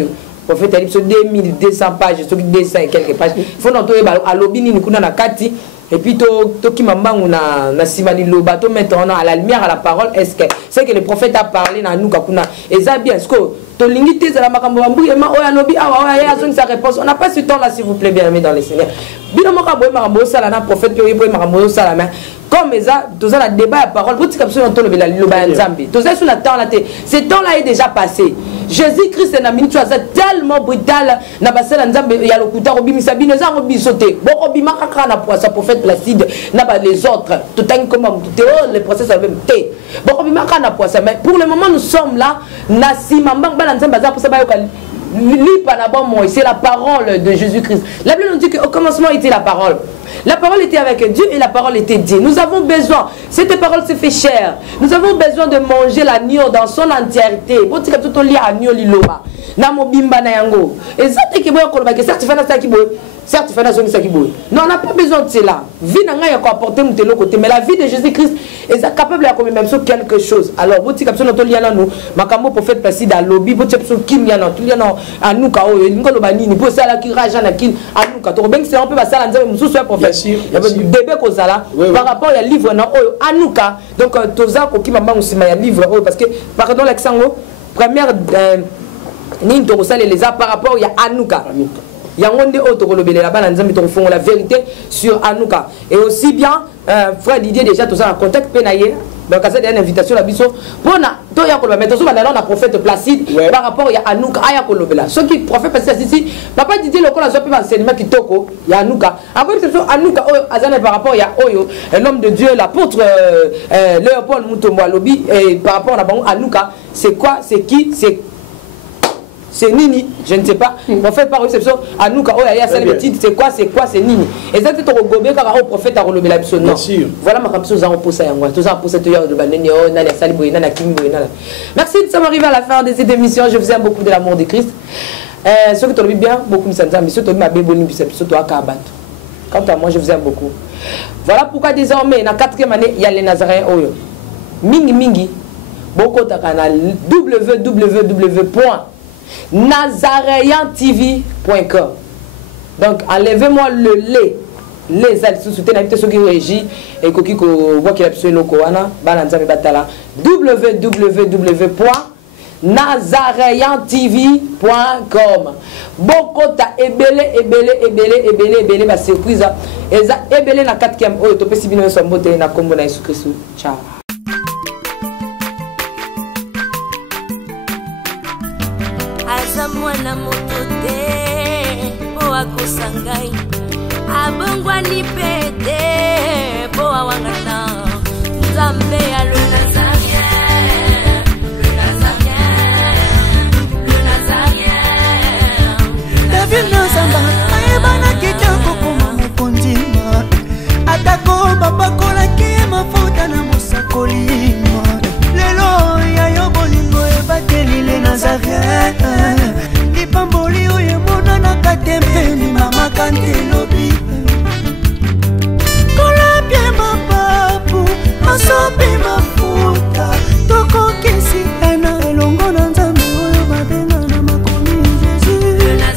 prophète ali so 2200 pages so 200 et quelques pages. Faut non to ba alobini ni kuna na kati. Et puis, qui m'a na simali loba to mettre à la lumière à la parole. Est-ce que c'est que le prophète a parlé na nous kakuna et ça bien ce que to lingité za la makambo mbu ema oya lobi awa ya son sa réponse. On n'a pas ce temps là s'il vous plaît bien aimé dans les seigneurs. Bino moka boy makambo sala na prophète puis boy makambo sala mais comme ça tout ça la débat la parole vous comme ça on to lobi la loba nzambe. Tout ça sur la temps là ce temps là est déjà passé. Jésus-Christ na minute ça tellement brutal na basela nzambe ya lokuta robimisa bino za robisoté. Bon robima kaka na pour sa prophète Placide n'a pas les autres tout temps comme les procès avec té bon mais pour le moment nous sommes là na si mamba bala nzamba za pour ça C'est la parole de Jésus-Christ. La Bible nous dit qu'au commencement était la parole. La parole était avec Dieu et la parole était Dieu. Nous avons besoin, cette parole se fait chair. Nous avons besoin de manger l'agneau dans son entièreté. Certes, non, on n'a pas besoin de cela. Vie n'a rien à apporter mon côté, mais la vie de Jésus-Christ est capable de même sur quelque chose. Alors, vous dites que nous avons un prophète passé dans le lobby, vous dites que nous avons un nous par rapport à livre Anouka. Donc, livre parce que, pardon, Alexandre, première par rapport à Anouka. Il y a un autre la vérité sur Anouka. Et aussi bien, frère Didier, déjà, tout ça, en contact pénaillé. Donc, c'est une invitation à Bisso. Pour on a prophète Placide par rapport à Anouka. Ce qui prophète Placide ici, papa Didier, le col a fait enseignement qui toko, il y a Anouka. Après, c'est Anouka, par rapport à Oyo, l'homme de Dieu, l'apôtre Léopold Mutombo Lobi, et par rapport à Anouka, c'est quoi, c'est qui, c'est Nini, je ne sais pas. En fait, par réception, Anouka, c'est quoi, c'est Nini. Et ça, c'est au gobé, car au prophète a relevé la personne. Voilà ma capsule, on pose ça. Merci de s'avoir arrivé à la fin de cette émission. Je vous aime beaucoup de l'amour de Christ. Ceux qui t'ont bien, beaucoup de santé, mais ceux qui t'ont bien, surtout à Kabat. Quant à moi, je vous aime beaucoup. Voilà pourquoi désormais, dans la 4e année, il y a les Nazaréens. Mingi, beaucoup de canal www.nazareantv.com. Donc enlevez-moi le lait. Les ailes sous soutenir ceux qui régit et qui voit qu'il a besoin de l'okoana. Balanzami batala. www.nazareantv.com. Bokota ebele ba surprise. Eza ebele na 4e oyo to pesi bino so mbote na kombo na Yesu Kristo. Ciao. Mwana moto te po akosangai abongwani pete po awangana Nzambe alona